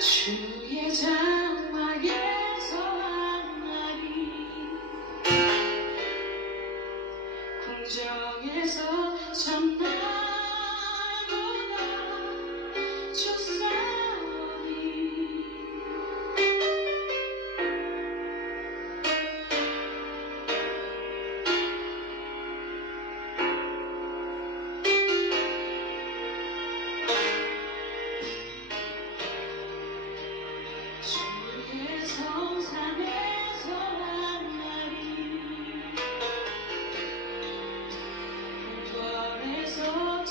주의 장막에서 한 날이 궁정에서 참나보다 좋사오니 주의 성산에서 한 날이 궁궐에서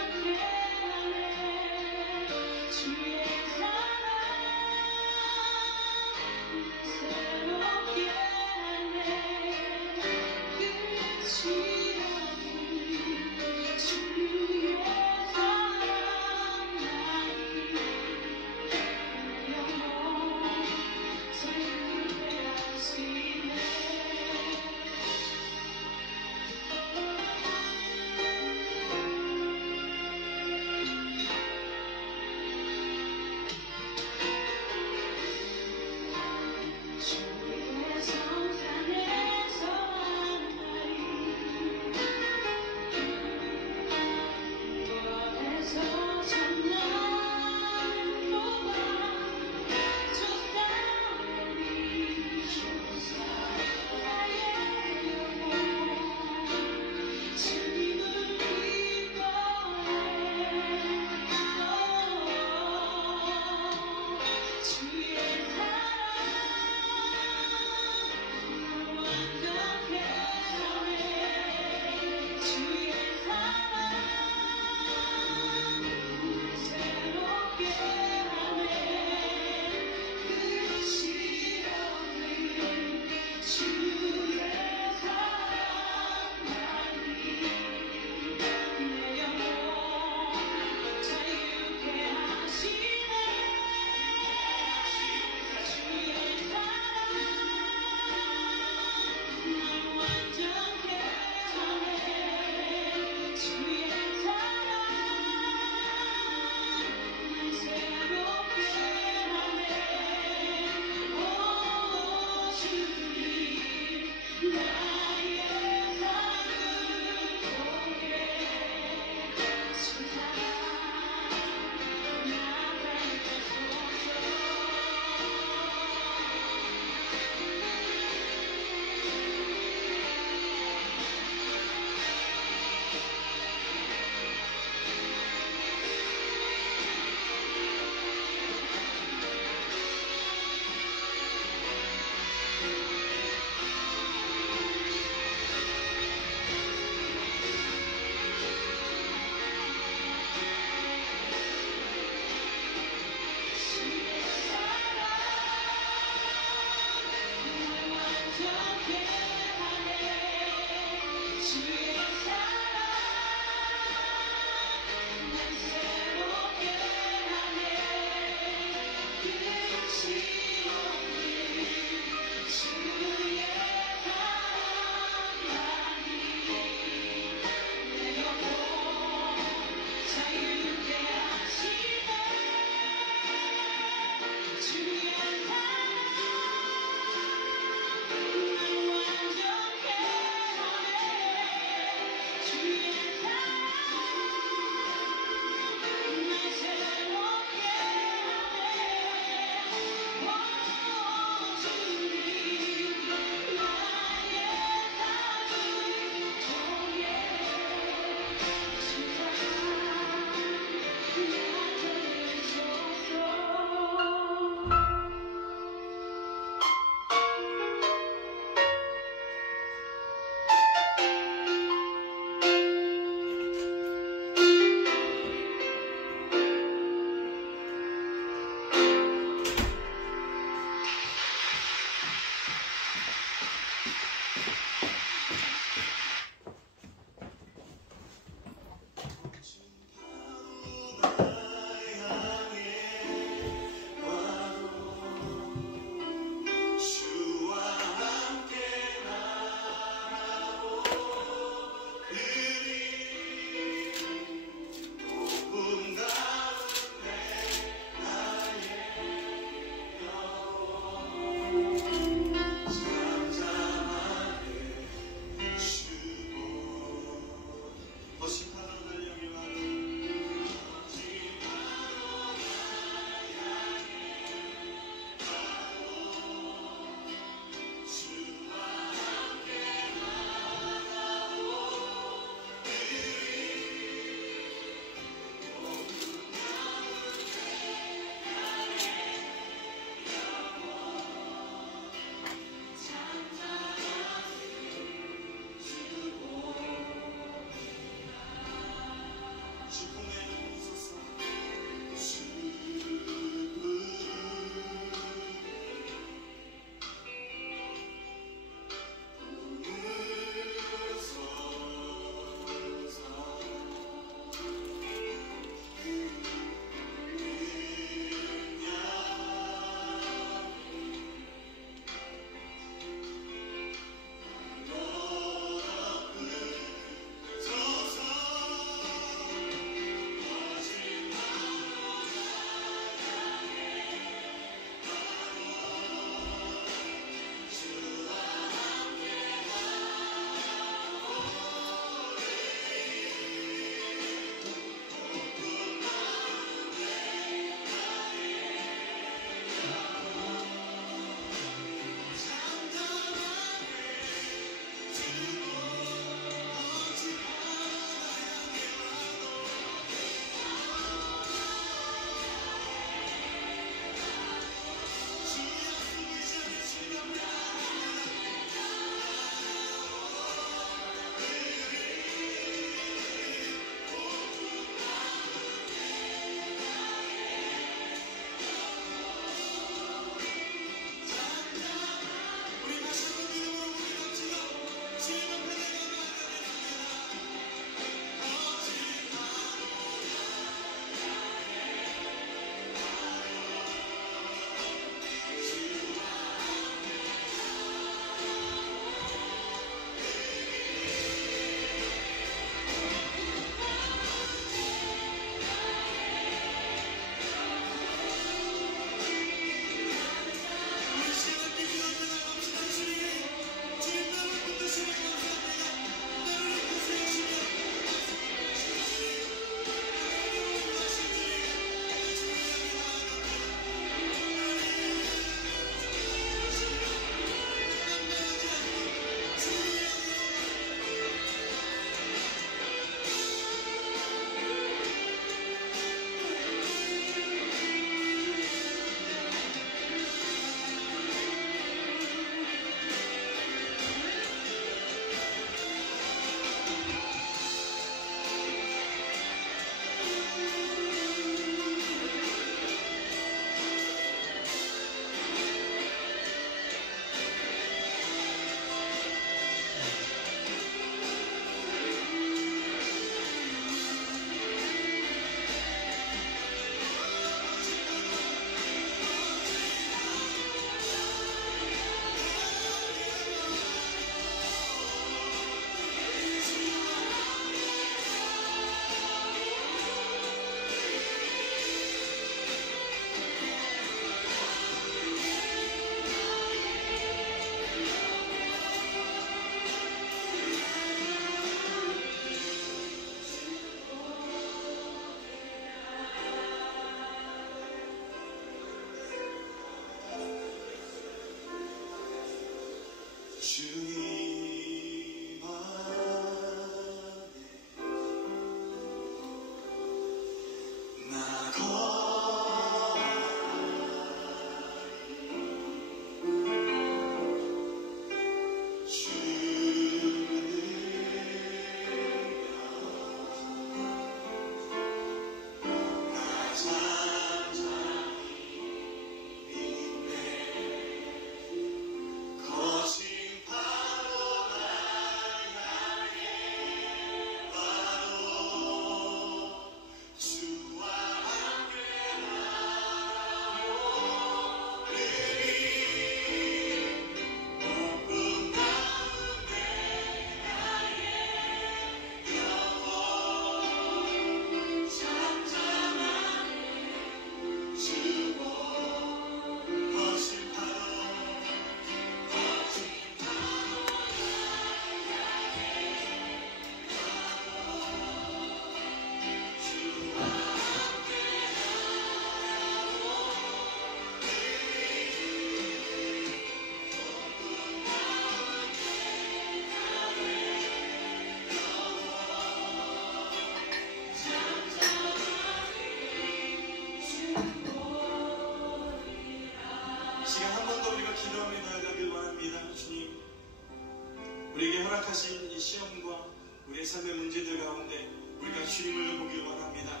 우리의 삶의 문제들 가운데 우리가 주님을 보길 원합니다.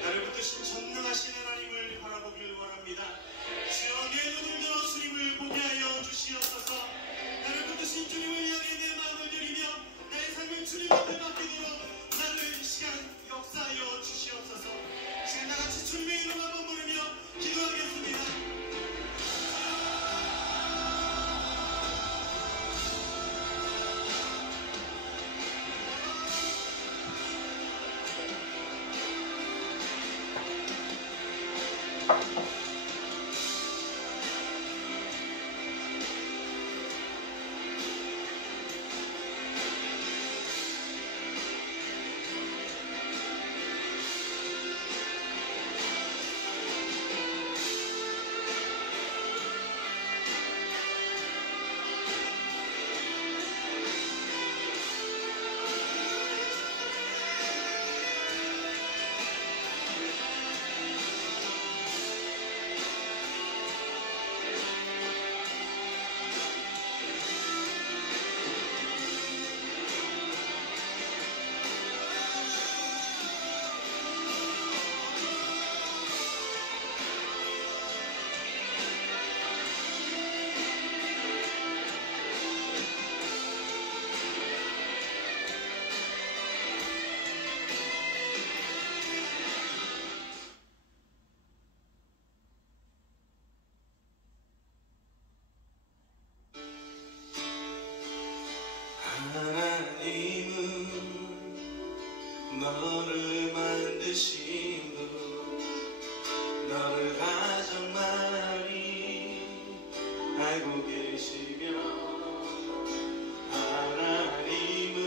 나를 붙드신 전능하신 하나님을 바라보길 원합니다. 주여 내 눈을 들어 주님을 보게 하여 주시옵소서. 나를 붙드신 주님을 향해 내 마음을 드리며 나의 삶을 주님 앞에 맡기도록 나는 시간 역사하여 주시옵소서. 시간 다같이 주님의 이름 한번 부르며 기도하겠습니다. 하나님은 너를 만드시고 너를 가장 많이 알고 계시며 하나님은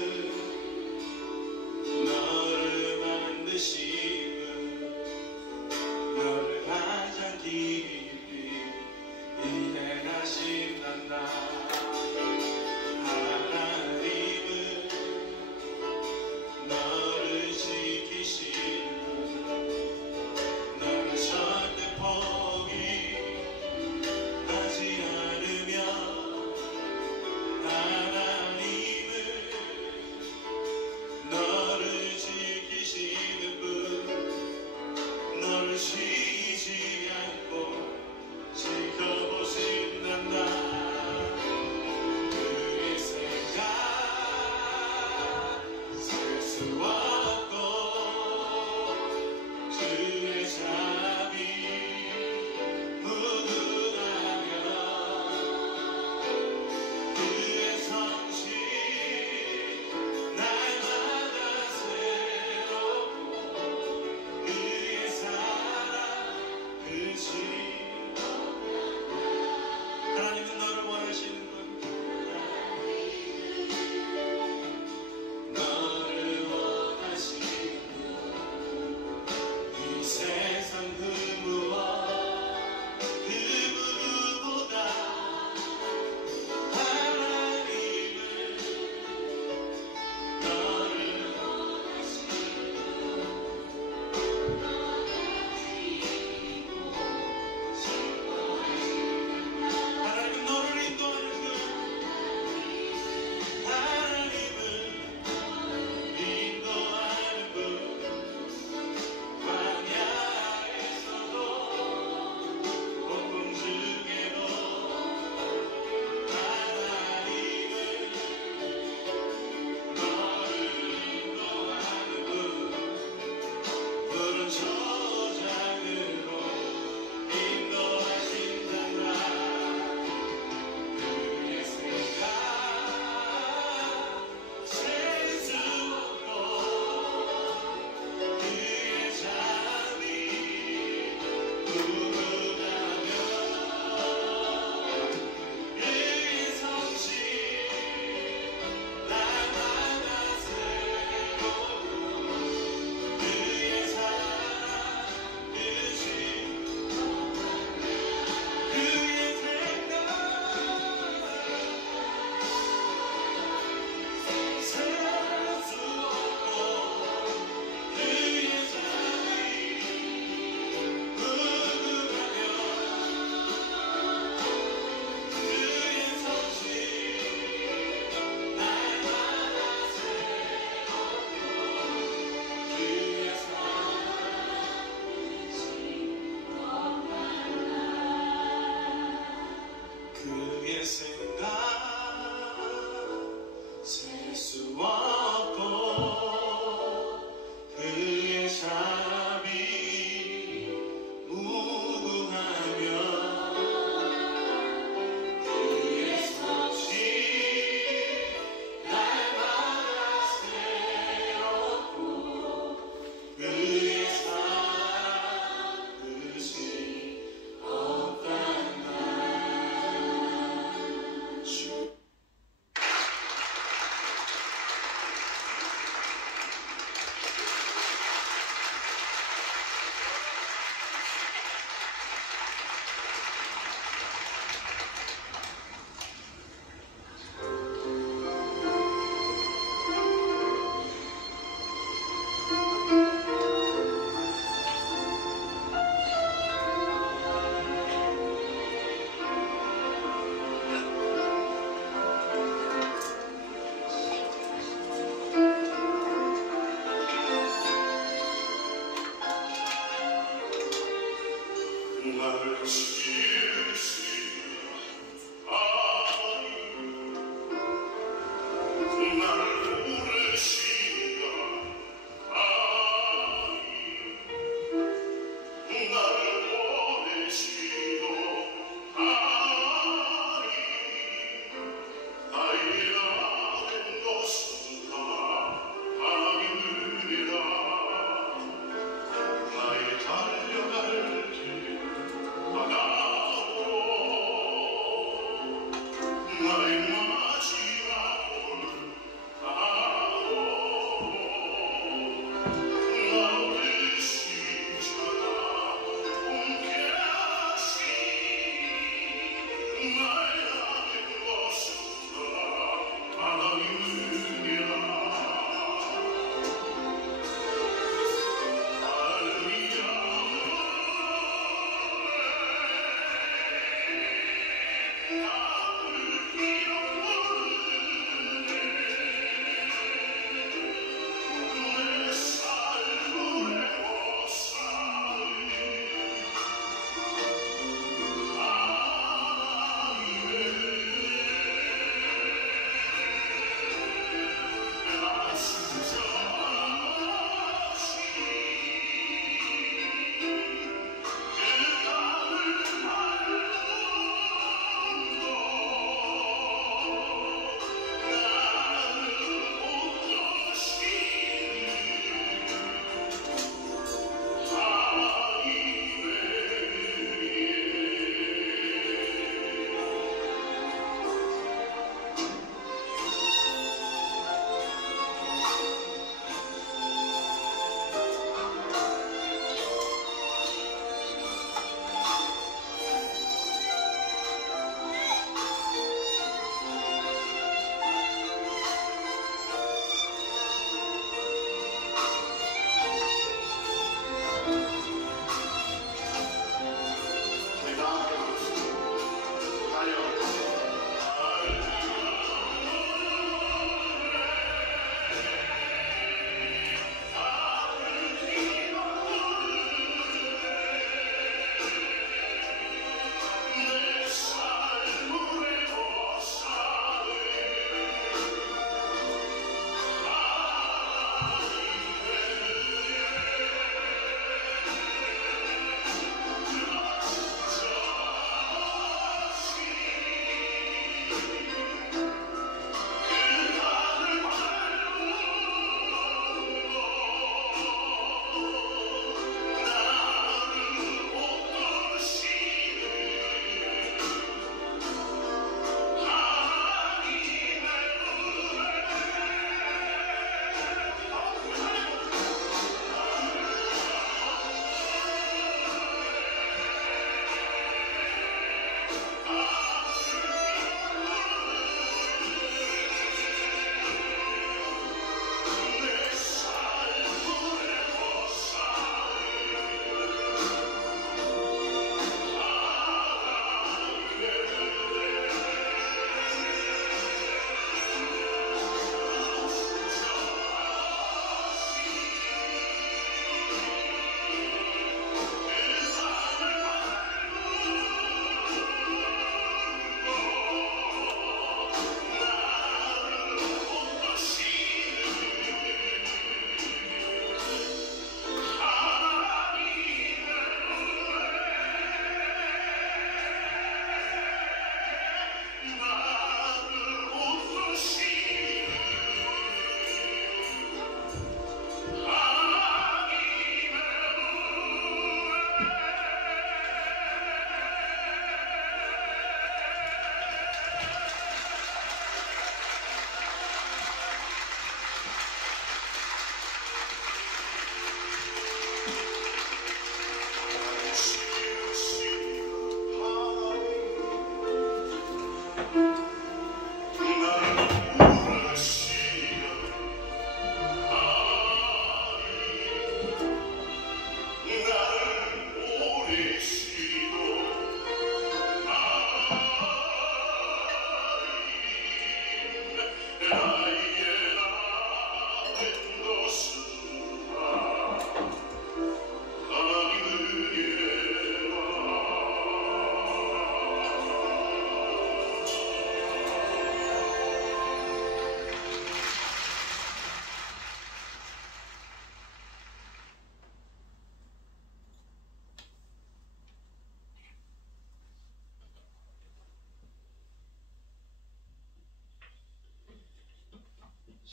너를 만드시고 너를 가장 깊이 이해하신단다. 쉬지 않고 지켜보신단다. 그의 생각 셀 수 없고 그의 자비 무궁하며 그의 성실 날마다 새롭고 그의 사랑 하나님은 너를 원하시는 분, 너를 원하시는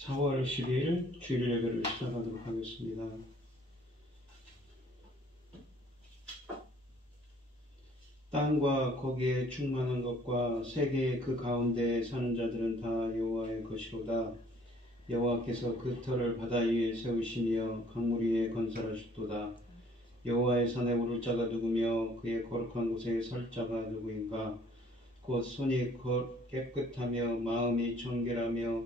4월 10일 주일 예배를 시작하도록 하겠습니다. 땅과 거기에 충만한 것과 세계 그 가운데에 사는 자들은 다 여호와의 것이로다. 여호와께서 그 터를 바다 위에 세우시며 강물 위에 건설하셨도다. 여호와의 산에 오를 자가 누구며 그의 거룩한 곳에 설 자가 누구인가? 곧 손이 깨끗하며 마음이 정결하며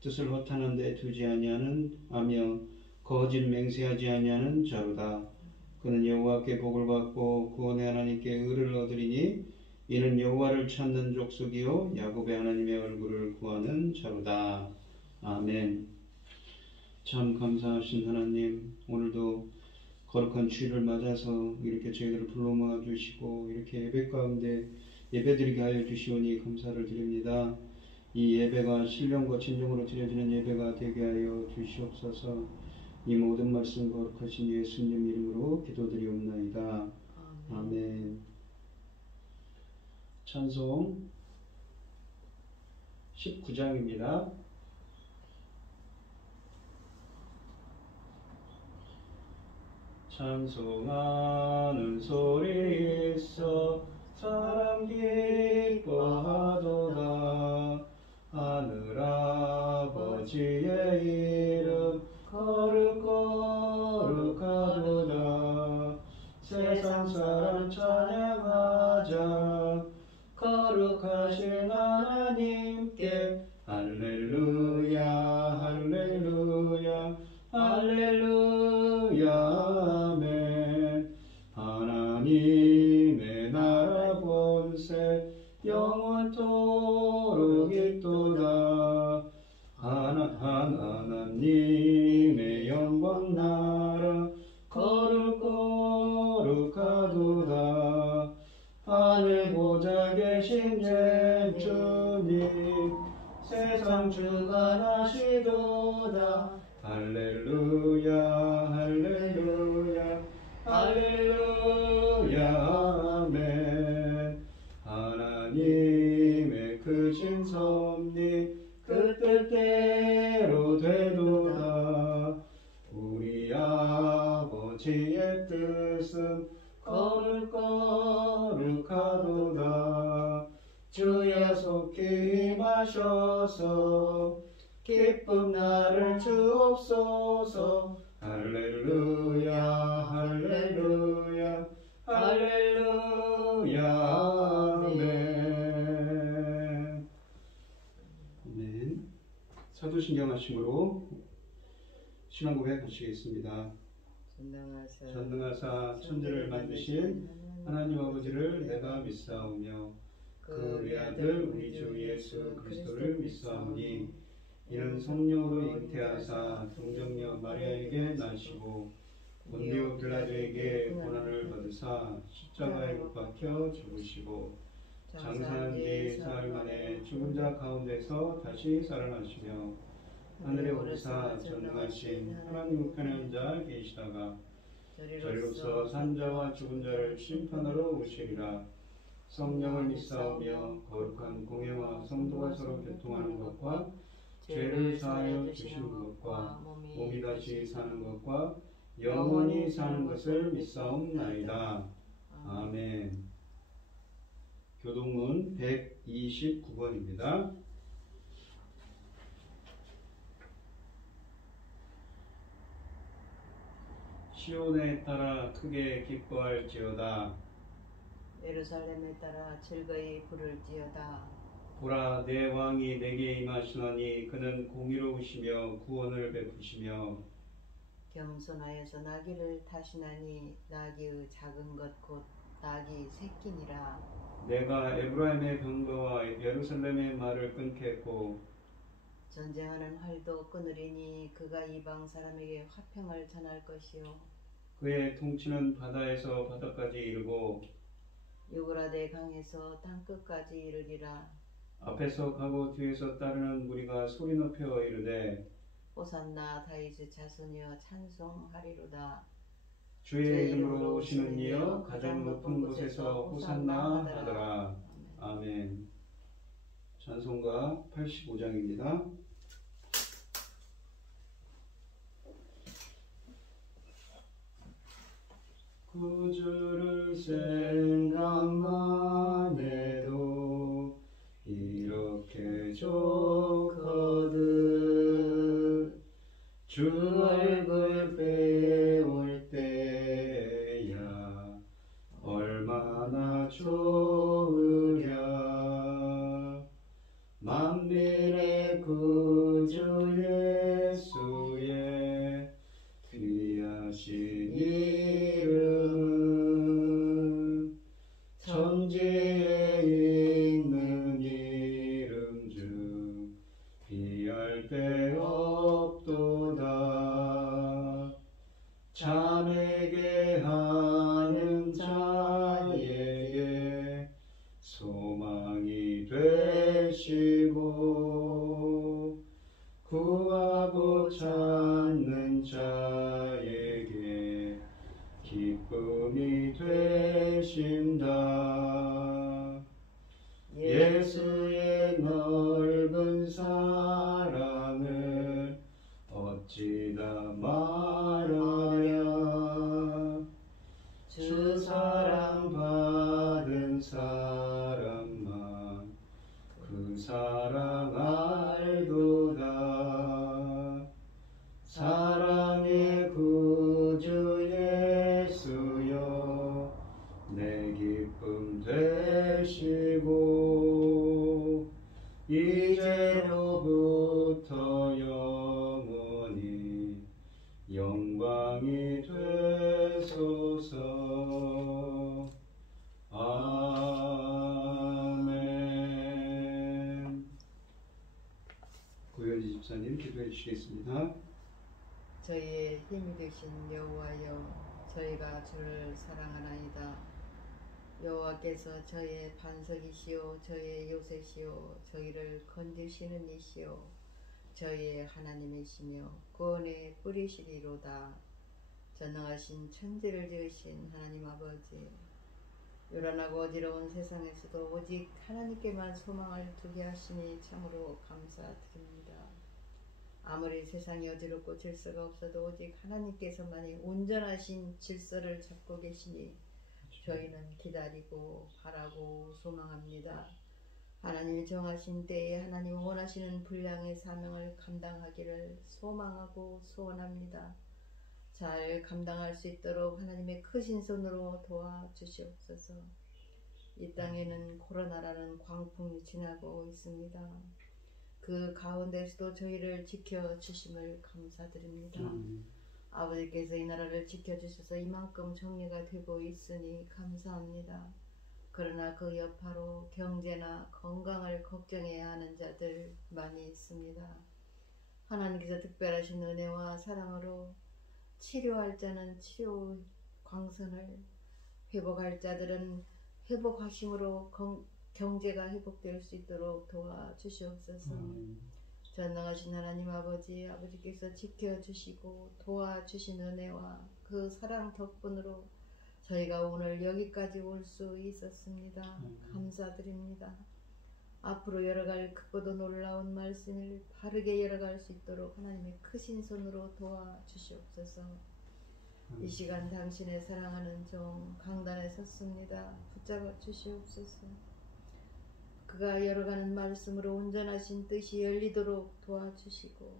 뜻을 허탄한 데 두지 아니하며 거짓 맹세하지 아니하는 자로다. 그는 여호와께 복을 받고 구원의 하나님께 의를 얻으리니 이는 여호와를 찾는 족속이요 야곱의 하나님의 얼굴을 구하는 자로다. 아멘. 참 감사하신 하나님, 오늘도 거룩한 주일을 맞아서 이렇게 저희들을 불러 모아 주시고 이렇게 예배 가운데 예배드리게 하여 주시오니 감사를 드립니다. 이 예배가 신령과 진정으로 드려지는 예배가 되게 하여 주시옵소서. 이 모든 말씀 거룩하신 예수님 이름으로 기도드리옵나이다. 아멘. 찬송 19장입니다. 찬송하는 소리 있어 사람 기뻐하도다. 하늘 아버지의 이름 거룩하도다. 세상 사람 찬양하자. 거룩하신 하나님께 할렐루야 할렐루야 할렐루야 아멘. 하나님의 나라 본새 영원토록 있도다. 하나님의 영광 나라 거룩하도다. 하늘 보좌 계신 주님 세상 주관하시도다. 할렐루야 할렐루야 할렐루야 아멘. 하나님의 크신 섭리 그 뜻대로 되도다. 우리 아버지의 뜻은 거룩하도다. 주여 속히 임하셔서 기쁨 나를 주옵소서. 할렐루야 할렐루야 할렐루야 아멘. 아멘. 사도신경 하심으로 신앙 고백하시겠습니다. 전능하사 천지를 만드신 하나님 아버지를 내가 믿사오며 그 외아들 우리 주 예수 그리스도를 믿사오니 이는 성령으로 잉태하사 동정녀 마리아에게 나시고 본디오 빌라도에게 고난을 받으사 십자가에 못 박혀 죽으시고 장사한 뒤 사흘 만에 죽은 자 가운데서 다시 살아나시며 하늘에 오르사 전능하신 하나님 우편에 앉아 계시다가 저리로서 산자와 죽은 자를 심판하러 오시리라. 성령을 믿사오며 거룩한 공회와 성도가 서로 교통하는 것과 죄를 사하여 주시는 것과 몸이 다시 사는 것과 영원히 사는 것을 믿사옵나이다. 아멘. 교동문 129번입니다. 시온에 따라 크게 기뻐할지어다. 예루살렘에 따라 즐거이 부를지어다. 보라, 내 왕이 내게 임하시나니 그는 공의로우시며 구원을 베푸시며 겸손하여서 나귀를 타시나니 나귀의 작은 것 곧 나귀 새끼니라. 내가 에브라임의 병거와 예루살렘의 말을 끊겠고 전쟁하는 활도 끊으리니 그가 이방 사람에게 화평을 전할 것이요 그의 통치는 바다에서 바다까지 이르고 유브라데 강에서 땅끝까지 이르리라. 앞에서 가고 뒤에서 따르는 무리가 소리 높여 이르되 호산나 다윗의 자손이여 찬송하리로다. 주의 이름으로 오시는 이여 가장 높은 곳에서 호산나 하더라. 아멘. 찬송가 85장입니다. 구주를 생각만 해도 이렇게 좋거든. 주 얼굴 배울 때야 얼마나 좋으랴. 만민의 구주 예수의 귀하신 이름, 천지에 있는 이름 중 비할 데 없도다. 자매게 하는 자에게 소망이 되시고 구하고 찾는 자에게 기쁨이 되신다. 예수의 넓은 사랑을 어찌나 말하랴. 주 사랑 받은 사람만 그 사랑 알도다. 사랑의 구주 예수여 내 기쁨 되시고 이제로부터 영원히 영광이 되소서. 아멘. 고현지 집사님 기도해 주시겠습니다. 저희의 힘이 되신 여호와여, 저희가 주를 사랑하나이다. 여호와께서 저희의 반석이시오, 저희의 요새시오, 저희를 건지시는 이시오, 저희의 하나님이시며 구원의 뿌리시리로다. 전능하신 천지를 지으신 하나님 아버지, 요란하고 어지러운 세상에서도 오직 하나님께만 소망을 두게 하시니 참으로 감사드립니다. 아무리 세상이 어지럽고 질서가 없어도 오직 하나님께서만이 온전하신 질서를 잡고 계시니 저희는 기다리고 바라고 소망합니다. 하나님이 정하신 때에 하나님 원하시는 분량의 사명을 감당하기를 소망하고 소원합니다. 잘 감당할 수 있도록 하나님의 크신 손으로 도와주시옵소서. 이 땅에는 코로나라는 광풍이 지나고 있습니다. 그 가운데서도 저희를 지켜주심을 감사드립니다. 아버지께서 이 나라를 지켜주셔서 이만큼 정리가 되고 있으니 감사합니다. 그러나 그 여파로 경제나 건강을 걱정해야 하는 자들 많이 있습니다. 하나님께서 특별하신 은혜와 사랑으로 치료할 자는 치료 광선을, 회복할 자들은 회복하심으로 경제가 회복될 수 있도록 도와주시옵소서. 전능하신 하나님 아버지, 아버지께서 지켜주시고 도와주신 은혜와 그 사랑 덕분으로 저희가 오늘 여기까지 올 수 있었습니다. 감사드립니다. 앞으로 열어갈 크고도 놀라운 말씀을 바르게 열어갈 수 있도록 하나님의 크신 손으로 도와주시옵소서. 이 시간 당신의 사랑하는 종 강단에 섰습니다. 붙잡아 주시옵소서. 그가 열어가는 말씀으로 온전하신 뜻이 열리도록 도와주시고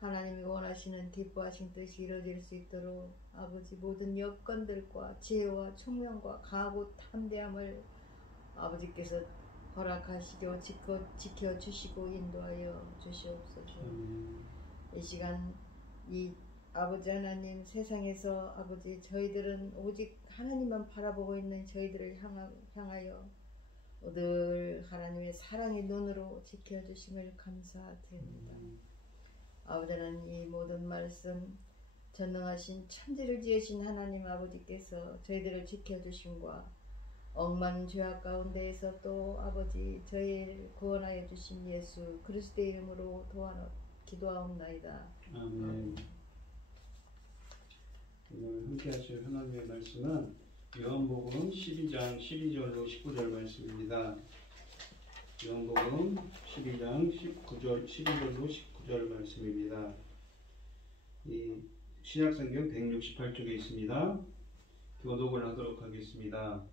하나님이 원하시는 기뻐하신 뜻이 이루어질 수 있도록 아버지 모든 여건들과 지혜와 총명과 강하고 담대함을 아버지께서 허락하시고 지켜주시고 인도하여 주시옵소서. 이 시간 이 아버지 하나님, 세상에서 아버지 저희들은 오직 하나님만 바라보고 있는 저희들을 향하여 늘 하나님의 사랑의 눈으로 지켜주심을 감사드립니다. 아버지는 이 모든 말씀 전능하신 천지를 지으신 하나님 아버지께서 저희들을 지켜주심과 억만 죄악 가운데에서 또 아버지 저희를 구원하여 주신 예수 그리스도의 이름으로 기도하옵나이다. 아멘. 오늘 함께 하실 하나님의 말씀은 요한복음 12장 12절로 19절 말씀입니다. 요한복음 12장 12절로 19절 말씀입니다. 이 신약성경 168쪽에 있습니다. 교독을 하도록 하겠습니다.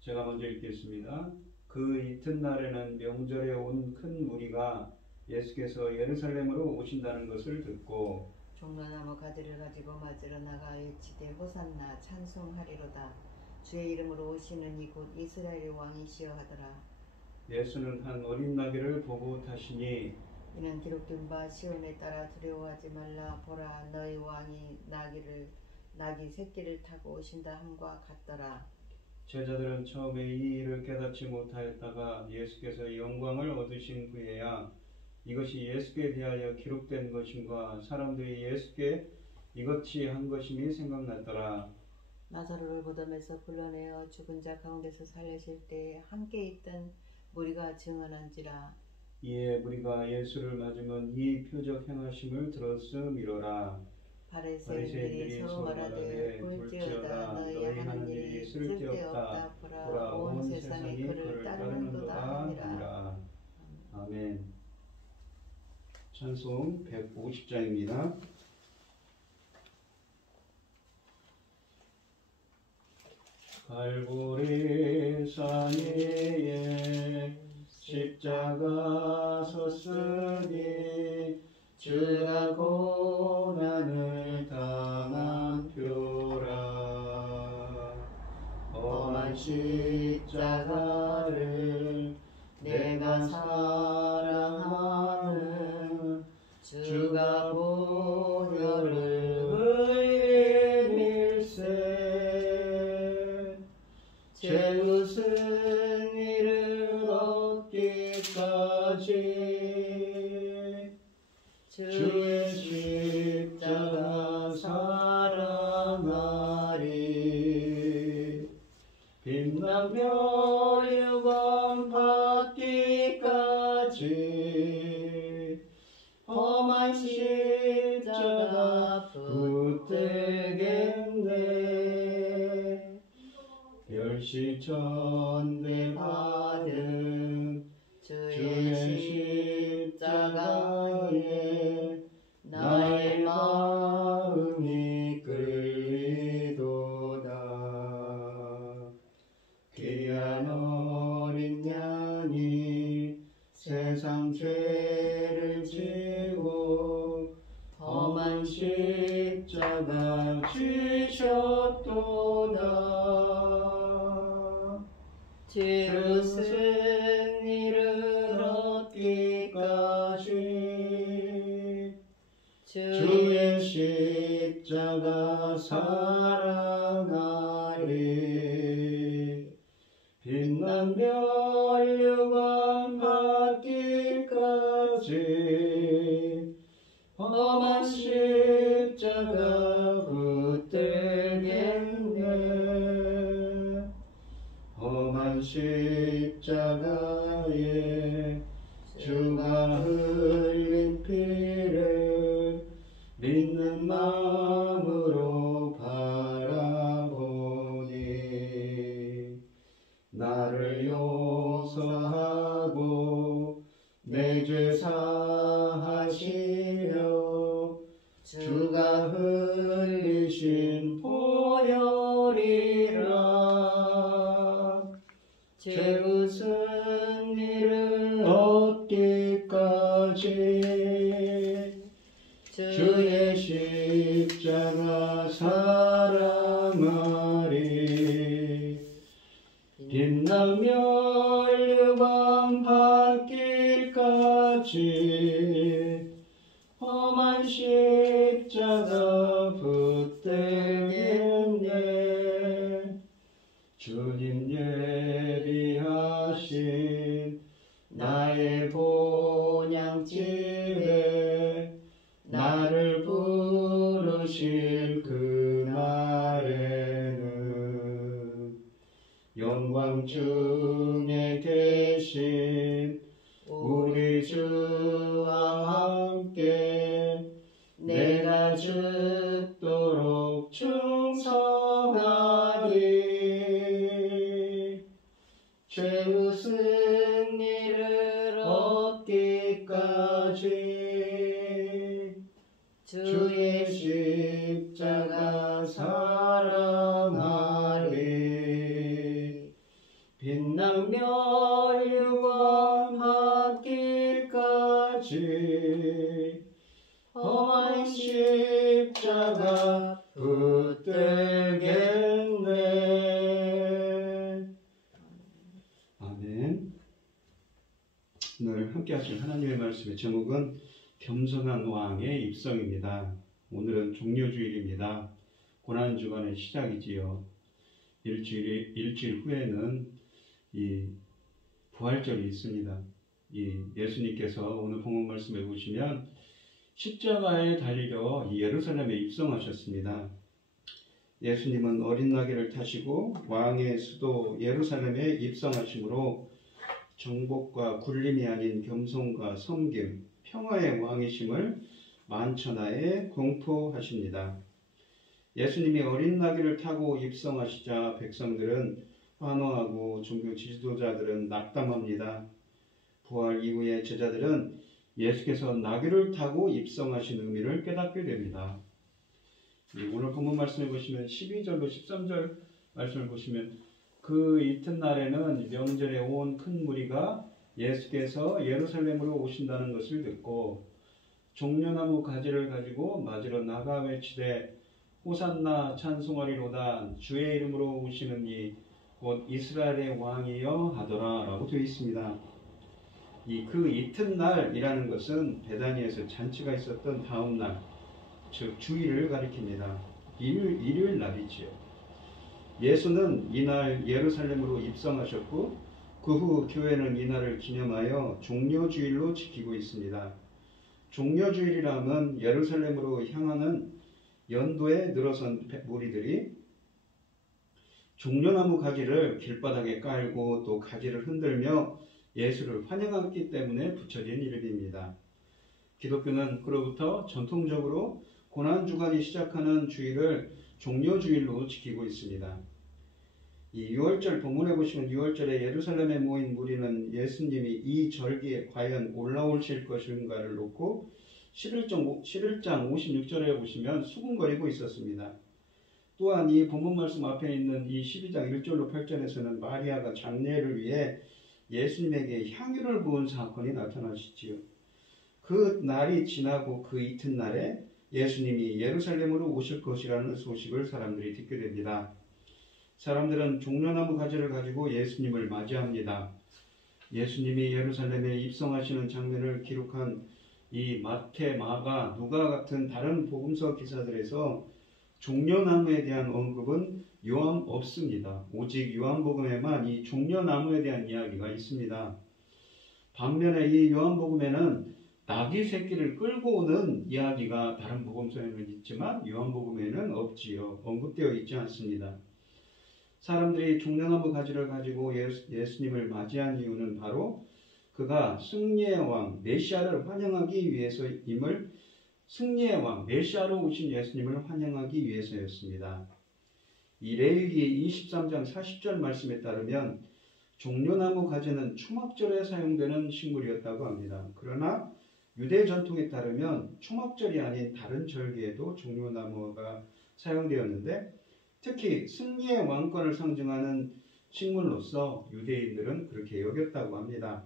제가 먼저 읽겠습니다. 그 이튿날에는 명절에 온 큰 무리가 예수께서 예루살렘으로 오신다는 것을 듣고 종려나무 가지를 가지고 맞으러 나가 외치되 호산나 찬송하리로다. 주의 이름으로 오시는 이곳 이스라엘의 왕이시여 하더라. 예수는 한 어린 나귀를 보고 타시니 이는 기록된 바 시온에 따라 두려워하지 말라. 보라, 너희 왕이 나귀 새끼를 타고 오신다 함과 같더라. 제자들은 처음에 이 일을 깨닫지 못하였다가 예수께서 영광을 얻으신 후에야 이것이 예수께 대하여 기록된 것임과 사람들이 예수께 이같이 한 것임이 생각났더라. 나사로를 무덤에서 불러내어 죽은 자 가운데서 살리실 때에 함께 있던 무리가 증언한지라. 이에 무리가 예수를 맞으면 이 표적 행하심을 들었음이로라. 바리새인들이 서로 말하되 볼지어다 너희 하는 일이 쓸데없다. 보라, 온 세상이 그를 따르는도다 하니라. 아멘. 찬송 150장입니다. 갈보리 산 위에 십자가 섰으니 주가 고난을 당한 표라. 험한 십자가를 내가 사랑하는 주가 보혈을 흘림일세. 죄 승리를 얻기까지 주의 십자가 사랑하리. 빛난 멸류관 받기까지 험한 십자가 붙들겠네. 멸시천대 받은 주의 십자가에 나의 마음이 끌리도다. 귀한 어린 양이 세상 죄를 지고 험한 십자가 지셨도다. 죄로 승리를 얻기까지 주의 십자가 사랑하리. 빛난 멸류관 받기까지 험한 십자가 붙들겠네. 험한 십자가에 주가 흘린 피를 믿는 마음으로 바라보니 나를 용서하고 내 죄 사하시며 주가 흘리신 보혈이라. 죄로 승리를 얻기까지 주의 십자가 사랑하리. 빛난 멸류관 받기까지 험한 십자가 붙들겠네. 주님 예비하신 나의 본향집에 나를 부르실 그날에는 영광 중에 계신 우리 주와 함께 내가 죽도록 충성하리. 죄의 승리를 얻기까지 주의 십자가 사랑 원 십자가 붙들겠네. 아멘. 오늘 함께 하실 하나님의 말씀의 제목은 겸손한 왕의 입성입니다. 오늘은 종료주일입니다. 고난주간의 시작이지요. 일주일 후에는 이 부활절이 있습니다. 이 예수님께서 오늘 본문 말씀에 보시면 십자가에 달려 예루살렘에 입성하셨습니다. 예수님은 어린 나귀를 타시고 왕의 수도 예루살렘에 입성하심으로 정복과 굴림이 아닌 겸손과 섬김, 평화의 왕이심을 만천하에 공포하십니다. 예수님이 어린 나귀를 타고 입성하시자 백성들은 환호하고 종교 지도자들은 낙담합니다. 부활 이후에 제자들은 예수께서 나귀를 타고 입성하신 의미를 깨닫게 됩니다. 오늘 본문 말씀을 보시면 12절로 13절 말씀을 보시면 그 이튿날에는 명절에 온 큰 무리가 예수께서 예루살렘으로 오신다는 것을 듣고 종려나무 가지를 가지고 맞으러 나가 외치되 호산나 찬송하리로다 주의 이름으로 오시는 이 곧 이스라엘의 왕이여 하더라 라고 되어 있습니다. 그 이튿날이라는 것은 베다니에서 잔치가 있었던 다음 날, 즉 주일을 가리킵니다. 일요일 날이지요. 예수는 이날 예루살렘으로 입성하셨고 그 후 교회는 이날을 기념하여 종려주일로 지키고 있습니다. 종려주일이라면 예루살렘으로 향하는 연도에 늘어선 무리들이 종려나무 가지를 길바닥에 깔고 또 가지를 흔들며 예수를 환영했기 때문에 붙여진 이름입니다. 기독교는 그로부터 전통적으로 고난주간이 시작하는 주일을 종려주일로 지키고 있습니다. 이 6월절 본문에 보시면 6월절에 예루살렘에 모인 무리는 예수님이 이 절기에 과연 올라오실 것인가를 놓고 11장 56절에 보시면 수군거리고 있었습니다. 또한 이 본문 말씀 앞에 있는 이 12장 1절로 8절에서는 마리아가 장례를 위해 예수님에게 향유를 부은 사건이 나타나시지요. 그 날이 지나고 그 이튿날에 예수님이 예루살렘으로 오실 것이라는 소식을 사람들이 듣게 됩니다. 사람들은 종려나무 가지를 가지고 예수님을 맞이합니다. 예수님이 예루살렘에 입성하시는 장면을 기록한 이 마태, 마가, 누가 같은 다른 복음서 기사들에서 종려나무에 대한 언급은 없습니다. 오직 요한복음에만 이 종려나무에 대한 이야기가 있습니다. 반면에 이 요한복음에는 나귀 새끼를 끌고 오는 이야기가 다른 복음서에는 있지만 요한복음에는 없지요. 언급되어 있지 않습니다. 사람들이 종려나무 가지를 가지고 예수님을 맞이한 이유는 바로 그가 승리의 왕 메시아를 환영하기 위해서임을 승리의 왕 메시아로 오신 예수님을 환영하기 위해서였습니다. 이 레위기 23장 40절 말씀에 따르면 종려나무 가지는 초막절에 사용되는 식물이었다고 합니다. 그러나 유대 전통에 따르면 초막절이 아닌 다른 절기에도 종려나무가 사용되었는데 특히 승리의 왕권을 상징하는 식물로서 유대인들은 그렇게 여겼다고 합니다.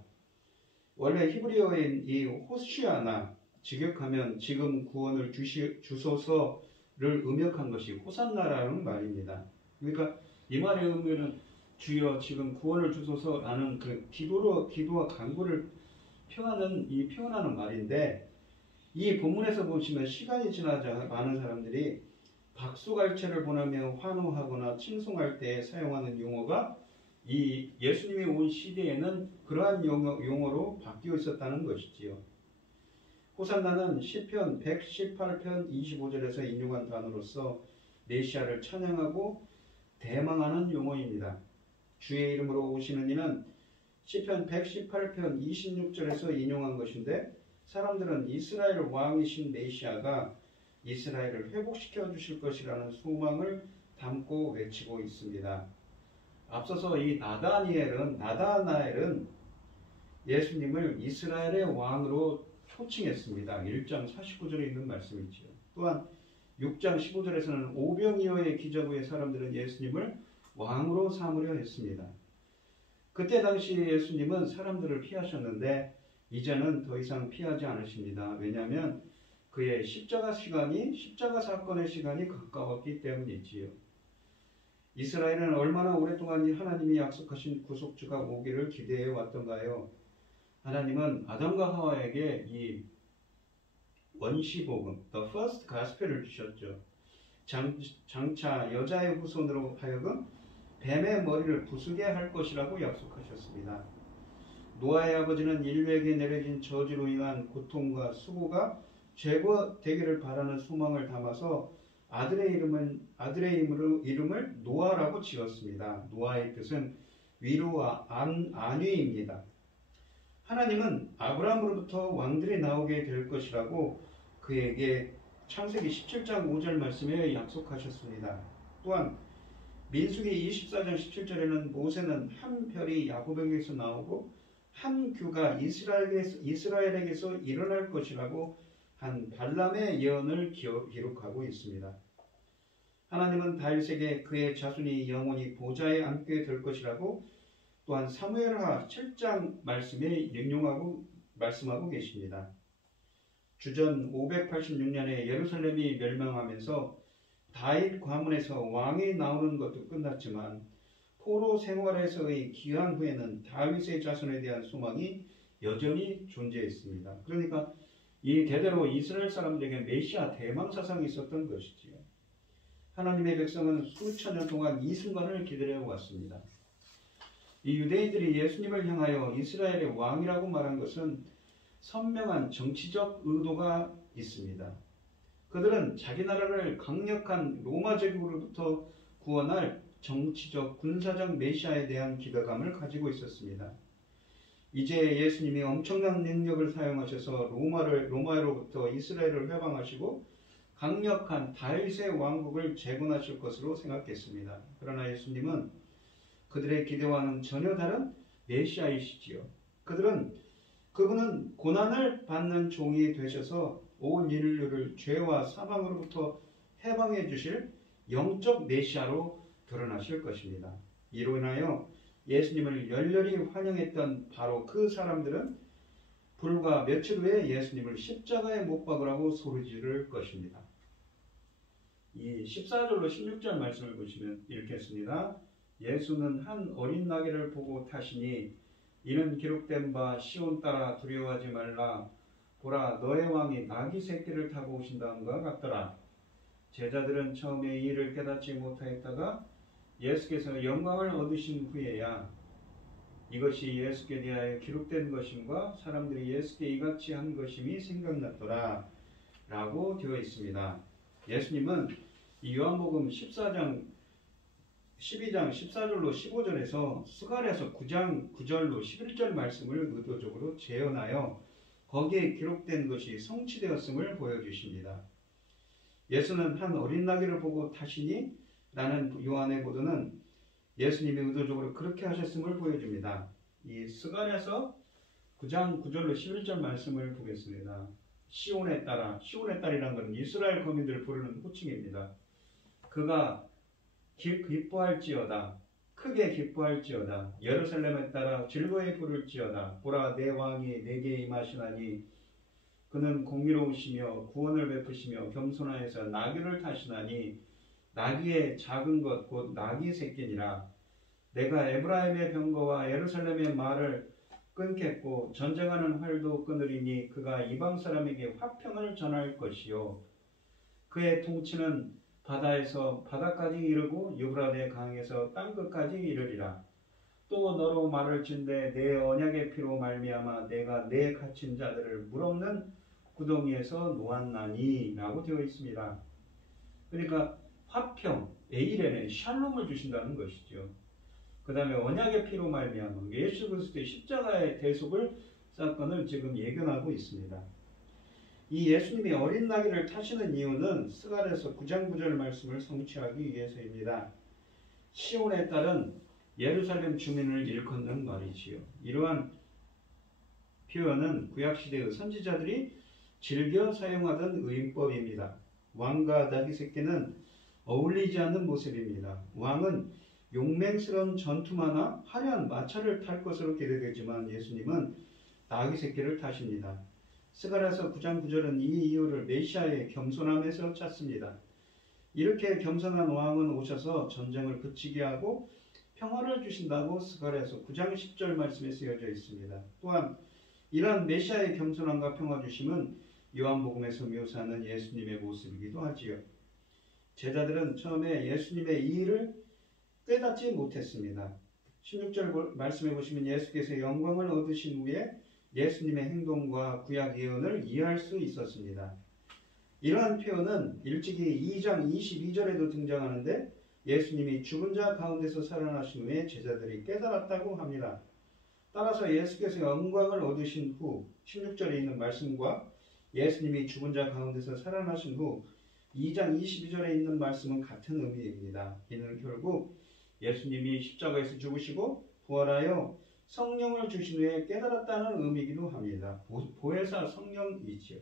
원래 히브리어인 이 호시아나 직역하면 지금 구원을 주소서를 음역한 것이 호산나라는 말입니다. 그러니까 이 말의 의미는 주여 지금 구원을 주소서라는 그 기도와 간구를 표현하는 말인데 이 본문에서 보시면 시간이 지나자 많은 사람들이 박수갈채를 보내며 환호하거나 칭송할 때 사용하는 용어가 이 예수님이 온 시대에는 그러한 용어로 바뀌어 있었다는 것이지요. 호산나는 시편 118편 25절에서 인용한 단어로서 메시아를 찬양하고 대망하는 용어입니다. 주의 이름으로 오시는 이는 시편 118편 26절에서 인용한 것인데 사람들은 이스라엘 왕이신 메시아가 이스라엘을 회복시켜 주실 것이라는 소망을 담고 외치고 있습니다. 앞서서 이 나다나엘은 예수님을 이스라엘의 왕으로 호칭했습니다. 1장 49절에 있는 말씀이지요. 또한 6장 15절에서는 오병이어의 기적 후에 사람들은 예수님을 왕으로 삼으려 했습니다. 그때 당시 예수님은 사람들을 피하셨는데 이제는 더 이상 피하지 않으십니다. 왜냐하면 그의 십자가 사건의 시간이 가까웠기 때문이지요. 이스라엘은 얼마나 오랫동안 하나님이 약속하신 구속주가 오기를 기대해 왔던가요? 하나님은 아담과 하와에게 이 원시복음, the first gospel을 주셨죠. 장차 여자의 후손으로 하여금 뱀의 머리를 부수게 할 것이라고 약속하셨습니다. 노아의 아버지는 인류에게 내려진 저주로 인한 고통과 수고가 제거되기를 바라는 소망을 담아서 아들의 이름을 노아라고 지었습니다. 노아의 뜻은 위로와 안위입니다. 하나님은 아브라함으로부터 왕들이 나오게 될 것이라고 그에게 창세기 17장 5절 말씀에 약속하셨습니다. 또한 민수기 24장 17절에는 모세는 한 별이 야곱에게서 나오고 한 규가 이스라엘에게서 일어날 것이라고 한 발람의 예언을 기록하고 있습니다. 하나님은 다윗에게 그의 자손이 영원히 보좌에 앉게 될 것이라고 또한 사무엘하 7장 말씀에 말씀하고 계십니다. 주전 586년에 예루살렘이 멸망하면서 다윗 과문에서 왕이 나오는 것도 끝났지만 포로 생활에서의 귀환 후에는 다윗의 자손에 대한 소망이 여전히 존재했습니다. 그러니까 이 대대로 이스라엘 사람들에게 메시아 대망 사상이 있었던 것이지요. 하나님의 백성은 수천 년 동안 이 순간을 기다려 왔습니다. 이 유대인들이 예수님을 향하여 이스라엘의 왕이라고 말한 것은 선명한 정치적 의도가 있습니다. 그들은 자기 나라를 강력한 로마 제국으로부터 구원할 정치적 군사적 메시아에 대한 기대감을 가지고 있었습니다. 이제 예수님이 엄청난 능력을 사용하셔서 로마로부터 이스라엘을 해방하시고 강력한 다윗의 왕국을 재건하실 것으로 생각했습니다. 그러나 예수님은 그들의 기대와는 전혀 다른 메시아이시지요. 그분은 고난을 받는 종이 되셔서 온 인류를 죄와 사망으로부터 해방해 주실 영적 메시아로 드러나실 것입니다. 이로 인하여 예수님을 열렬히 환영했던 바로 그 사람들은 불과 며칠 후에 예수님을 십자가에 못 박으라고 소리 지를 것입니다. 이 14절로 16절 말씀을 보시면 읽겠습니다. 예수는 한 어린 나귀를 보고 타시니 이는 기록된 바 시온 따라 두려워하지 말라 보라 너의 왕이 나귀 새끼를 타고 오신다함과 같더라. 제자들은 처음에 이 일을 깨닫지 못하였다가 예수께서 영광을 얻으신 후에야 이것이 예수께 대하여 기록된 것임과 사람들이 예수께 이같이 한 것임이 생각났더라 라고 되어 있습니다. 예수님은 이 요한복음 12장 14절로 15절에서 스가랴서 9장 9절로 11절 말씀을 의도적으로 재현하여 거기에 기록된 것이 성취되었음을 보여주십니다. 예수는 한 어린 나귀를 보고 타시니 라는 요한의 보도는 예수님이 의도적으로 그렇게 하셨음을 보여줍니다. 이 스가랴서 9장 9절로 11절 말씀을 보겠습니다. 시온의 딸이라는 것은 이스라엘 거민들을 부르는 호칭입니다. 그가 기뻐할지어다 크게 기뻐할지어다 예루살렘에 따라 즐거이 부를지어다 보라 내 왕이 내게 임하시나니 그는 공의로우시며 구원을 베푸시며 겸손하여서 나귀를 타시나니 나귀의 작은 것 곧 나귀 새끼니라. 내가 에브라임의 병거와 예루살렘의 말을 끊겠고 전쟁하는 활도 끊으리니 그가 이방 사람에게 화평을 전할 것이요 그의 통치는 바다에서 바다까지 이르고 유브라데 강에서 땅끝까지 이르리라. 또 너로 말을 진대 내 언약의 피로 말미암아 내가 내 갇힌 자들을 물없는 구덩이에서 놓았나니 라고 되어 있습니다. 그러니까 화평, 에이레네, 샬롬을 주신다는 것이죠. 그 다음에 언약의 피로 말미암아 예수 그리스도의 십자가의 대속을 사건을 지금 예견하고 있습니다. 이 예수님이 어린 나귀를 타시는 이유는 스가랴서 9장 9절 말씀을 성취하기 위해서입니다. 시온의 딸은 예루살렘 주민을 일컫는 말이지요. 이러한 표현은 구약시대의 선지자들이 즐겨 사용하던 의인법입니다. 왕과 나귀 새끼는 어울리지 않는 모습입니다. 왕은 용맹스러운 전투마나 화려한 마차를 탈 것으로 기대되지만 예수님은 나귀 새끼를 타십니다. 스가랴서 9장 9절은 이 이유를 메시아의 겸손함에서 찾습니다. 이렇게 겸손한 왕은 오셔서 전쟁을 그치게 하고 평화를 주신다고 스가랴서 9장 10절 말씀에 쓰여져 있습니다. 또한 이러한 메시아의 겸손함과 평화 주심은 요한복음에서 묘사하는 예수님의 모습이기도 하지요. 제자들은 처음에 예수님의 이 일을 깨닫지 못했습니다. 16절 말씀해 보시면 예수께서 영광을 얻으신 후에 예수님의 행동과 구약 예언을 이해할 수 있었습니다. 이러한 표현은 일찍이 2장 22절에도 등장하는데 예수님이 죽은 자 가운데서 살아나신 후에 제자들이 깨달았다고 합니다. 따라서 예수께서 영광을 얻으신 후 16절에 있는 말씀과 예수님이 죽은 자 가운데서 살아나신 후 2장 22절에 있는 말씀은 같은 의미입니다. 이는 결국 예수님이 십자가에서 죽으시고 부활하여 성령을 주신 후에 깨달았다는 의미이기도 합니다. 보혜사 성령이지요.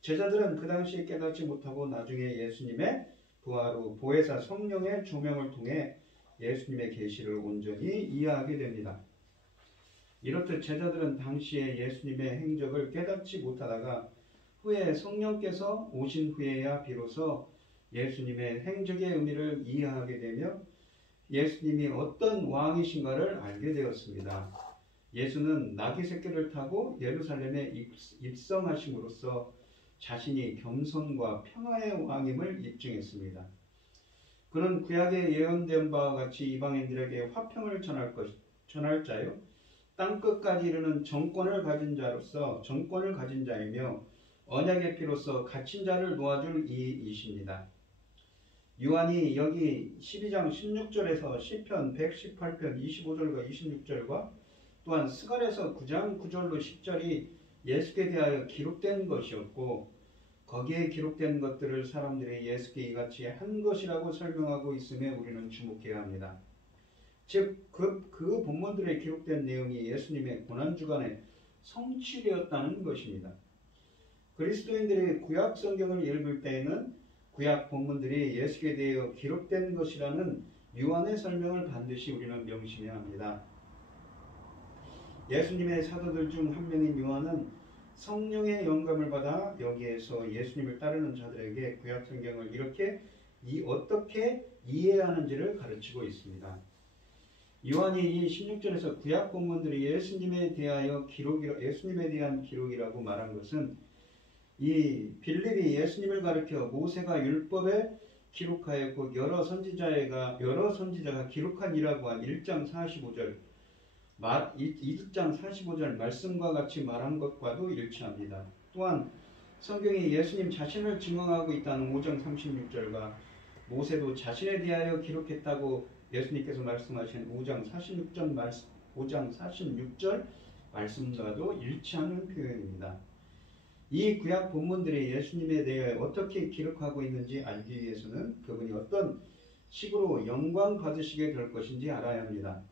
제자들은 그 당시에 깨닫지 못하고 나중에 예수님의 부활 후 보혜사 성령의 조명을 통해 예수님의 계시를 온전히 이해하게 됩니다. 이렇듯 제자들은 당시에 예수님의 행적을 깨닫지 못하다가 후에 성령께서 오신 후에야 비로소 예수님의 행적의 의미를 이해하게 되며 예수님이 어떤 왕이신가를 알게 되었습니다. 예수는 나귀 새끼를 타고 예루살렘에 입성하심으로써 자신이 겸손과 평화의 왕임을 입증했습니다. 그는 구약에 예언된 바와 같이 이방인들에게 화평을 전할 자요, 땅끝까지 이르는 정권을 가진 자이며 언약의 피로써 갇힌 자를 놓아줄 이이십니다. 요한이 여기 12장 16절에서 시편 118편 25절과 26절과 또한 스가랴서 9장 9절로 10절이 예수께 대하여 기록된 것이었고 거기에 기록된 것들을 사람들이 예수께 이같이 한 것이라고 설명하고 있음에 우리는 주목해야 합니다. 즉 그 본문들에 기록된 내용이 예수님의 고난주간에 성취되었다는 것입니다. 그리스도인들이 구약 성경을 읽을 때에는 구약 본문들이 예수께 대하여 기록된 것이라는 요한의 설명을 반드시 우리는 명심해야 합니다. 예수님의 사도들 중 한 명인 요한은 성령의 영감을 받아 여기에서 예수님을 따르는 자들에게 구약 성경을 이렇게 어떻게 이해하는지를 가르치고 있습니다. 요한이 이 16절에서 구약 본문들이 예수님에 대한 기록이라고 말한 것은 이 빌립이 예수님을 가리켜 모세가 율법에 기록하였고 여러 선지자가 기록한이라고 한 1장 45절 2장 45절 말씀과 같이 말한 것과도 일치합니다. 또한 성경이 예수님 자신을 증언하고 있다는 5장 36절과 모세도 자신에 대하여 기록했다고 예수님께서 말씀하신 5장 46절 말씀과도 일치하는 표현입니다. 이 구약 본문들이 예수님에 대해 어떻게 기록하고 있는지 알기 위해서는 그분이 어떤 식으로 영광 받으시게 될 것인지 알아야 합니다.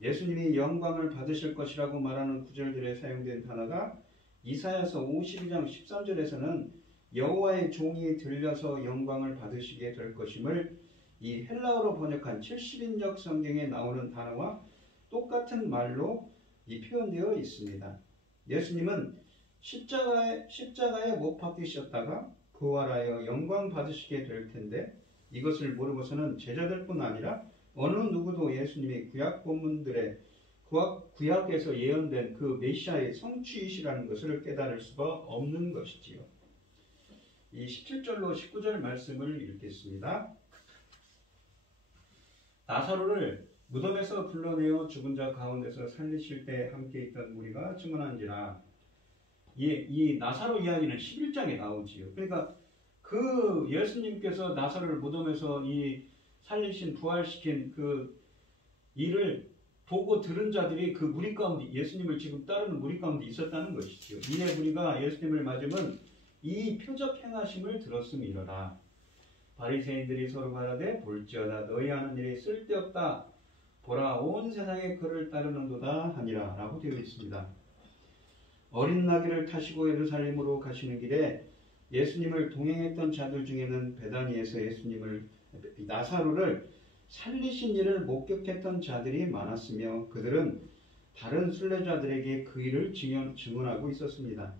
예수님이 영광을 받으실 것이라고 말하는 구절들에 사용된 단어가 이사야서 52장 13절에서는 여호와의 종이 들려서 영광을 받으시게 될 것임을 이 헬라어로 번역한 70인역 성경에 나오는 단어와 똑같은 말로 표현되어 있습니다. 예수님은 십자가에 못 박히셨다가 부활하여 영광 받으시게 될 텐데 이것을 모르고서는 제자들뿐 아니라 어느 누구도 예수님이 구약 본문들의 구약에서 예언된 그 메시아의 성취이시라는 것을 깨달을 수가 없는 것이지요. 이 17절로 19절 말씀을 읽겠습니다. 나사로를 무덤에서 불러내어 죽은 자 가운데서 살리실 때 함께 있던 무리가 증언한지라. 이 나사로 이야기는 11장에 나오지요. 그러니까 그 예수님께서 나사로를 무덤에서 살리신 부활시킨 그 일을 보고 들은 자들이 그 무리 가운데 예수님을 지금 따르는 무리 가운데 있었다는 것이지요. 이에 무리가 예수님을 맞으면 이 표적 행하심을 들었음이로라. 바리새인들이 서로 말하되 볼지어다 너희 하는 일이 쓸데없다. 보라 온 세상에 그를 따르는도다 하니라 라고 되어 있습니다. 어린 나귀를 타시고 예루살렘으로 가시는 길에 예수님을 동행했던 자들 중에는 베다니에서 나사로를 살리신 일을 목격했던 자들이 많았으며 그들은 다른 순례자들에게 그 일을 증언하고 있었습니다.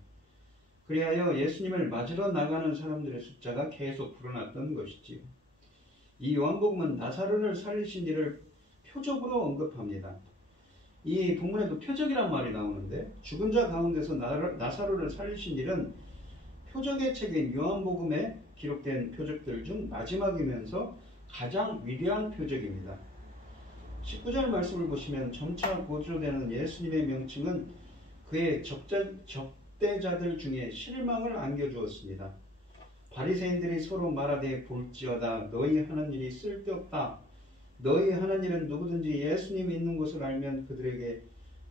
그리하여 예수님을 맞으러 나가는 사람들의 숫자가 계속 불어났던 것이지요. 이 요한복음은 나사로를 살리신 일을 표적으로 언급합니다. 이 본문에도 표적이란 말이 나오는데 죽은 자 가운데서 나사로를 살리신 일은 표적의 책인 요한복음에 기록된 표적들 중 마지막이면서 가장 위대한 표적입니다. 19절 말씀을 보시면 점차 고조되는 예수님의 명칭은 그의 적대자들 중에 실망을 안겨주었습니다. 바리새인들이 서로 말하되 볼지어다 너희 하는 일이 쓸데없다. 너희 하는 일은 누구든지 예수님이 있는 곳을 알면 그들에게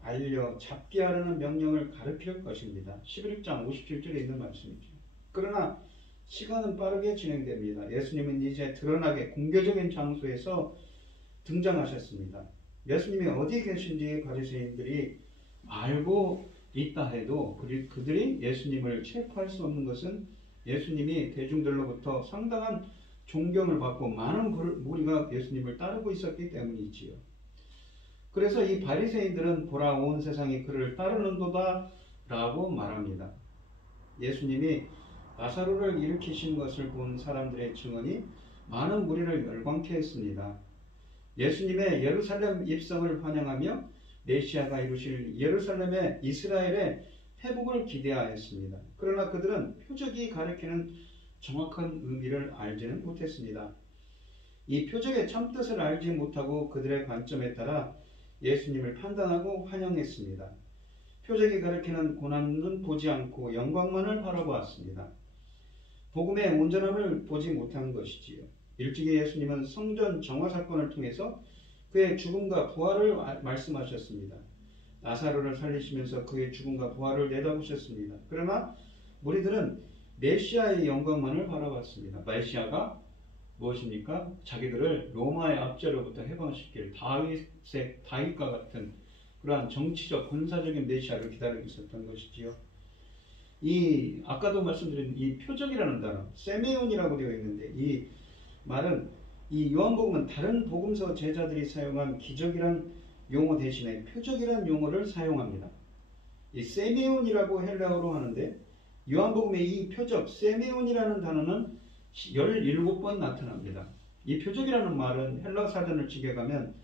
알려 잡게 하라는 명령을 가르칠 것입니다. 11장 57절에 있는 말씀이죠. 그러나 시간은 빠르게 진행됩니다. 예수님은 이제 드러나게 공개적인 장소에서 등장하셨습니다. 예수님이 어디 계신지 바리새인들이 알고 있다 해도 그들이 예수님을 체포할 수 없는 것은 예수님이 대중들로부터 상당한 존경을 받고 많은 무리가 예수님을 따르고 있었기 때문이지요. 그래서 이 바리새인들은 보라 온 세상이 그를 따르는도다 라고 말합니다. 예수님이 나사로를 일으키신 것을 본 사람들의 증언이 많은 무리를 열광케 했습니다. 예수님의 예루살렘 입성을 환영하며 메시아가 이루실 예루살렘의 이스라엘의 회복을 기대하였습니다. 그러나 그들은 표적이 가리키는 정확한 의미를 알지는 못했습니다. 이 표적의 참뜻을 알지 못하고 그들의 관점에 따라 예수님을 판단하고 환영했습니다. 표적이 가리키는 고난은 보지 않고 영광만을 바라보았습니다. 복음의 온전함을 보지 못한 것이지요. 일찍이 예수님은 성전 정화 사건을 통해서 그의 죽음과 부활을 말씀하셨습니다. 나사로를 살리시면서 그의 죽음과 부활을 내다보셨습니다. 그러나 무리들은 메시아의 영광만을 바라봤습니다. 메시아가 무엇입니까? 자기들을 로마의 압제로부터 해방시킬 다윗과 같은 그러한 정치적 군사적인 메시아를 기다리고 있었던 것이지요. 이 아까도 말씀드린 이 표적이라는 단어 세메온이라고 되어 있는데 이 말은 이 요한복음은 다른 복음서 제자들이 사용한 기적이란 용어 대신에 표적이란 용어를 사용합니다. 이 세메온이라고 헬라어로 하는데 요한복음의 이 표적 세메온이라는 단어는 17번 나타납니다. 이 표적이라는 말은 헬라 사전을 직역하면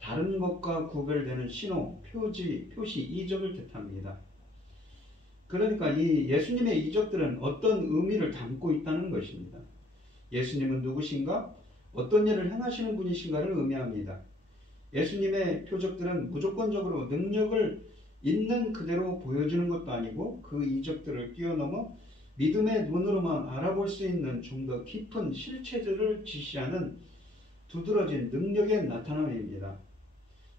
다른 것과 구별되는 신호, 표시, 이적을 뜻합니다. 그러니까 이 예수님의 이적들은 어떤 의미를 담고 있다는 것입니다. 예수님은 누구신가? 어떤 일을 행하시는 분이신가를 의미합니다. 예수님의 표적들은 무조건적으로 능력을 있는 그대로 보여주는 것도 아니고 그 이적들을 뛰어넘어 믿음의 눈으로만 알아볼 수 있는 좀 더 깊은 실체들을 지시하는 두드러진 능력의 나타남입니다.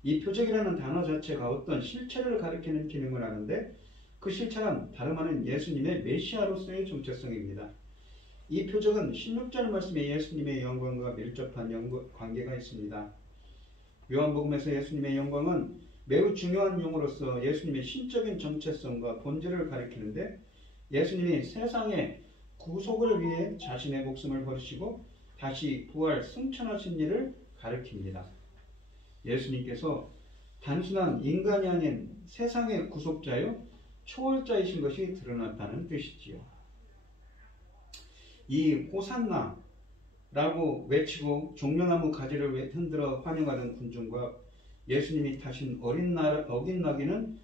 이 표적이라는 단어 자체가 어떤 실체를 가리키는 기능을 하는데 그 실체란 다름 아닌 예수님의 메시아로서의 정체성입니다. 이 표적은 16절 말씀에 예수님의 영광과 밀접한 관계가 있습니다. 요한복음에서 예수님의 영광은 매우 중요한 용어로서 예수님의 신적인 정체성과 본질을 가리키는데 예수님이 세상의 구속을 위해 자신의 목숨을 버리시고 다시 부활 승천하신 일을 가리킵니다. 예수님께서 단순한 인간이 아닌 세상의 구속자요 초월자이신 것이 드러났다는 뜻이지요. 이 호산나라고 외치고 종려나무 가지를 흔들어 환영하던 군중과 예수님이 타신 어긴 나귀는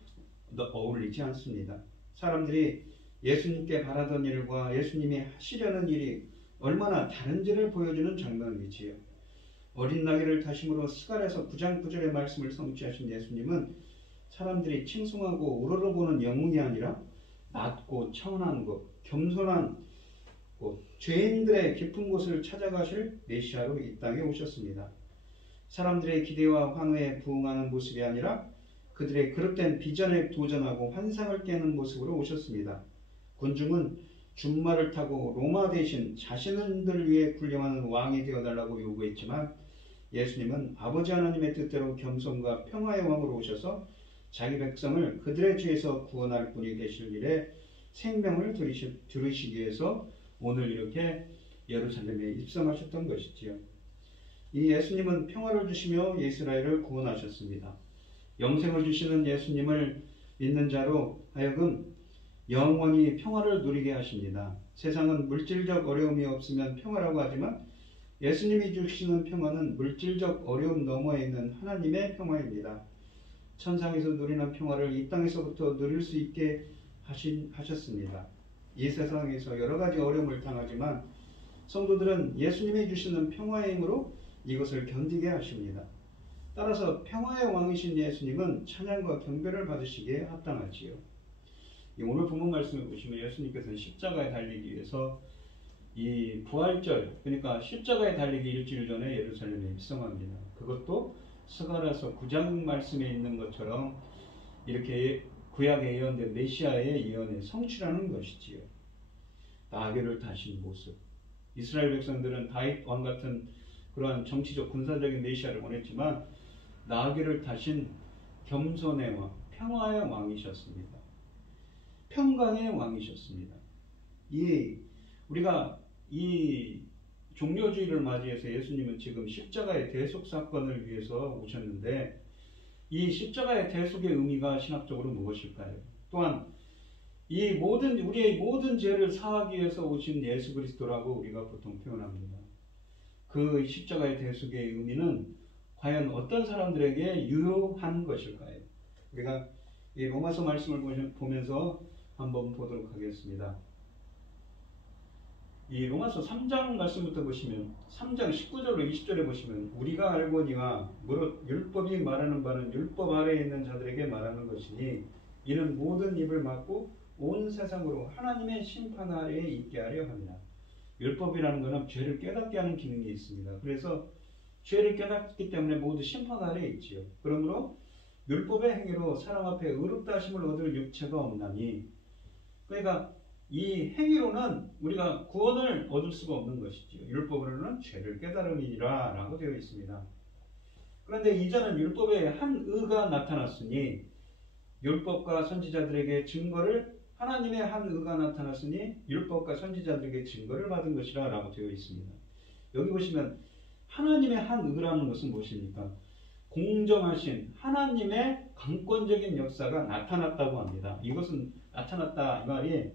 어울리지 않습니다. 사람들이 예수님께 바라던 일과 예수님이 하시려는 일이 얼마나 다른지를 보여주는 장면이지요. 어린 나귀를 타심으로 스가랴서 9장 9절의 말씀을 성취하신 예수님은 사람들이 칭송하고 우러러보는 영웅이 아니라 낮고 청한 것, 겸손한 곳, 죄인들의 깊은 곳을 찾아가실 메시아로 이 땅에 오셨습니다. 사람들의 기대와 환호에 부응하는 모습이 아니라 그들의 그릇된 비전에 도전하고 환상을 깨는 모습으로 오셨습니다. 군중은 준말을 타고 로마 대신 자신들을 위해 군림하는 왕이 되어달라고 요구했지만 예수님은 아버지 하나님의 뜻대로 겸손과 평화의 왕으로 오셔서 자기 백성을 그들의 죄에서 구원할 분이 되실 일에 생명을 들으시기 위해서 오늘 이렇게 예루살렘에 입성하셨던 것이지요. 이 예수님은 평화를 주시며 이스라엘을 구원하셨습니다. 영생을 주시는 예수님을 믿는 자로 하여금 영원히 평화를 누리게 하십니다. 세상은 물질적 어려움이 없으면 평화라고 하지만 예수님이 주시는 평화는 물질적 어려움 너머에 있는 하나님의 평화입니다. 천상에서 누리는 평화를 이 땅에서부터 누릴 수 있게 하셨습니다. 이 세상에서 여러 가지 어려움을 당하지만 성도들은 예수님이 주시는 평화의 힘으로 이것을 견디게 하십니다. 따라서 평화의 왕이신 예수님은 찬양과 경배를 받으시기에 합당하지요. 오늘 본문 말씀을 보시면 예수님께서는 십자가에 달리기 위해서 이 부활절, 그러니까 십자가에 달리기 일주일 전에 예루살렘에 입성합니다. 그것도 스가랴서 9장 말씀에 있는 것처럼 이렇게 구약에 예언된 메시아의 예언의 성취라는 것이지요. 나귀를 타신 모습. 이스라엘 백성들은 다윗 왕 같은 그러한 정치적 군사적인 메시아를 원했지만 나귀를 타신 겸손의 왕, 평화의 왕이셨습니다. 평강의 왕이셨습니다. 우리가 이 종료주의를 맞이해서 예수님은 지금 십자가의 대속 사건을 위해서 오셨는데 이 십자가의 대속의 의미가 신학적으로 무엇일까요? 또한 우리의 모든 죄를 사하기 위해서 오신 예수 그리스도라고 우리가 보통 표현합니다. 그 십자가의 대속의 의미는 과연 어떤 사람들에게 유효한 것일까요? 우리가 이 로마서 말씀을 보면서 한번 보도록 하겠습니다. 이 로마서 3장 말씀부터 보시면 3장 19절로 20절에 보시면 우리가 알거니와 무릇 율법이 말하는 바는 율법 아래에 있는 자들에게 말하는 것이니 이는 모든 입을 막고 온 세상으로 하나님의 심판 아래에 있게 하려 합니다. 율법이라는 것은 죄를 깨닫게 하는 기능이 있습니다. 그래서 죄를 깨닫기 때문에 모두 심판 아래에 있지요. 그러므로 율법의 행위로 사람 앞에 의롭다 하심을 얻을 육체가 없나니, 그러니까 이 행위로는 우리가 구원을 얻을 수가 없는 것이지요. 율법으로는 죄를 깨달음이니라 라고 되어 있습니다. 그런데 이제는 율법에 한 의가 나타났으니 율법과 선지자들에게 증거를 하나님의 한 의가 나타났으니 율법과 선지자들에게 증거를 받은 것이라 라고 되어 있습니다. 여기 보시면 하나님의 한 의라는 것은 무엇입니까? 공정하신 하나님의 강권적인 역사가 나타났다고 합니다. 이것은 나타났다 이 말이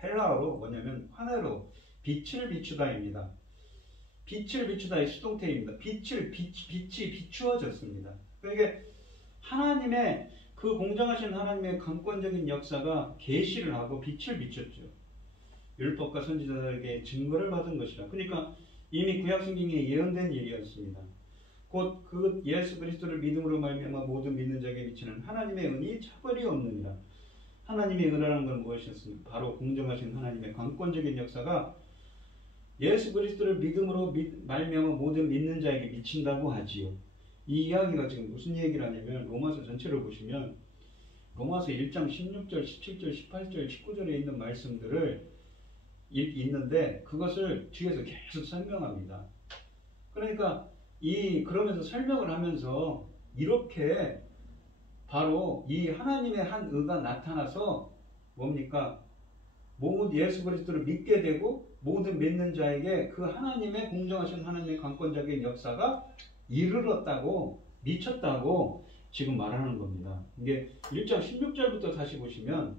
헬라어로 뭐냐면 화네로 빛을 비추다입니다. 빛을 비추다의 수동태입니다. 빛이 비추어졌습니다. 그러니까 하나님의 그 공정하신 하나님의 강권적인 역사가 계시를 하고 빛을 비췄죠. 율법과 선지자들에게 증거를 받은 것이라. 그러니까 이미 구약성경에 예언된 일이었습니다. 곧 그 예수 그리스도를 믿음으로 말미암아 모든 믿는 자에게 미치는 하나님의 은이 차별이 없느니라. 하나님의 은혜라는 건 무엇이었습니까? 바로 공정하신 하나님의 강권적인 역사가 예수 그리스도를 믿음으로 말미암아 모든 믿는 자에게 미친다고 하지요. 이 이야기가 지금 무슨 얘기를 하냐면 로마서 전체를 보시면 로마서 1장 16절, 17절, 18절, 19절에 있는 말씀들을 있는데 그것을 뒤에서 계속 설명합니다. 그러니까 그러면서 설명을 하면서 이렇게 바로 이 하나님의 한 의가 나타나서 뭡니까? 예수 그리스도를 믿게 되고 모든 믿는 자에게 그 하나님의 공정하신 하나님의 강권적인 역사가 이르렀다고 미쳤다고 지금 말하는 겁니다. 이게 1장 16절부터 다시 보시면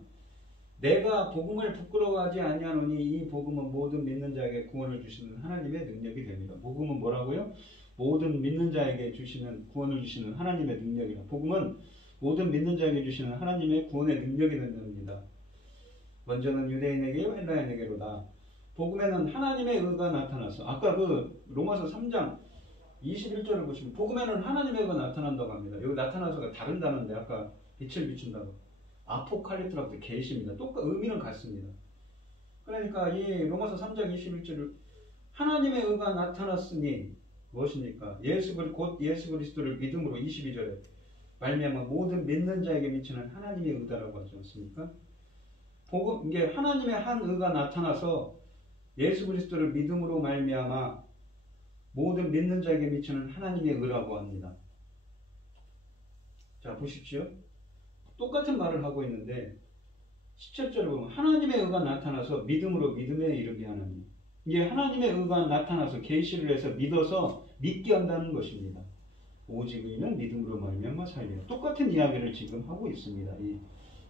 내가 복음을 부끄러워하지 아니하노니 이 복음은 모든 믿는 자에게 구원을 주시는 하나님의 능력이 됩니다. 복음은 뭐라고요? 모든 믿는 자에게 구원을 주시는 하나님의 능력이라. 복음은 모든 믿는 자에게 주시는 하나님의 구원의 능력이 된답니다. 먼저는 유대인에게요 헬라인에게로다. 복음에는 하나님의 의가 나타나서 아까 그 로마서 3장 21절을 보시면 복음에는 하나님의 의가 나타난다고 합니다. 여기 나타나서가 다른 단어인데 아까 빛을 비춘다고 아포칼리프라고 계시입니다. 의미는 같습니다. 그러니까 이 로마서 3장 21절을 하나님의 의가 나타났으니 무엇입니까? 곧 예수 그리스도를 믿음으로 22절에 말미암아 모든 믿는 자에게 미치는 하나님의 의다라고 하지 않습니까? 이게 하나님의 한 의가 나타나서 예수 그리스도를 믿음으로 말미암아 모든 믿는 자에게 미치는 하나님의 의라고 합니다. 자 보십시오. 똑같은 말을 하고 있는데 17절을 보면 하나님의 의가 나타나서 믿음으로 믿음에 이르게 하나니 이게 하나님의 의가 나타나서 계시를 해서 믿어서 믿게 한다는 것입니다. 오직 의인은 믿음으로 말미암아 살리라. 똑같은 이야기를 지금 하고 있습니다.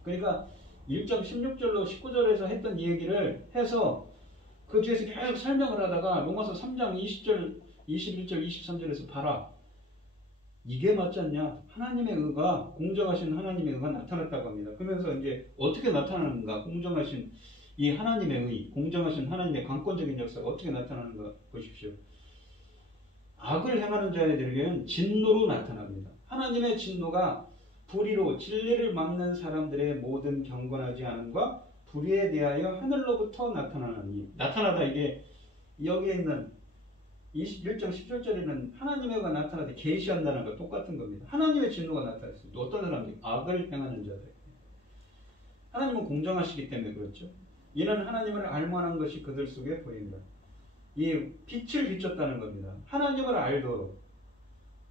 그러니까 1장 16절로 19절에서 했던 얘기를 해서 그 뒤에서 계속 설명을 하다가 로마서 3장 20절, 21절, 23절에서 봐라. 이게 맞지 않냐? 하나님의 의가, 공정하신 하나님의 의가 나타났다고 합니다. 그러면서 이제 어떻게 나타나는가? 공정하신 이 하나님의 의, 공정하신 하나님의 강권적인 역사가 어떻게 나타나는가 보십시오. 악을 행하는 자들에게는 진노로 나타납니다. 하나님의 진노가 불의로 진리를 막는 사람들의 모든 경건하지 않음과 불의에 대하여 하늘로부터 나타나다. 이게 여기에 있는 21장 17절에는 하나님의 의가 나타나되 계시한다는 거 똑같은 겁니다. 하나님의 진노가 나타났어요. 어떤 사람들이 악을 행하는 자들. 하나님은 공정하시기 때문에 그렇죠. 이는 하나님을 알만한 것이 그들 속에 보인다. 이 빛을 비췄다는 겁니다. 하나님을 알도록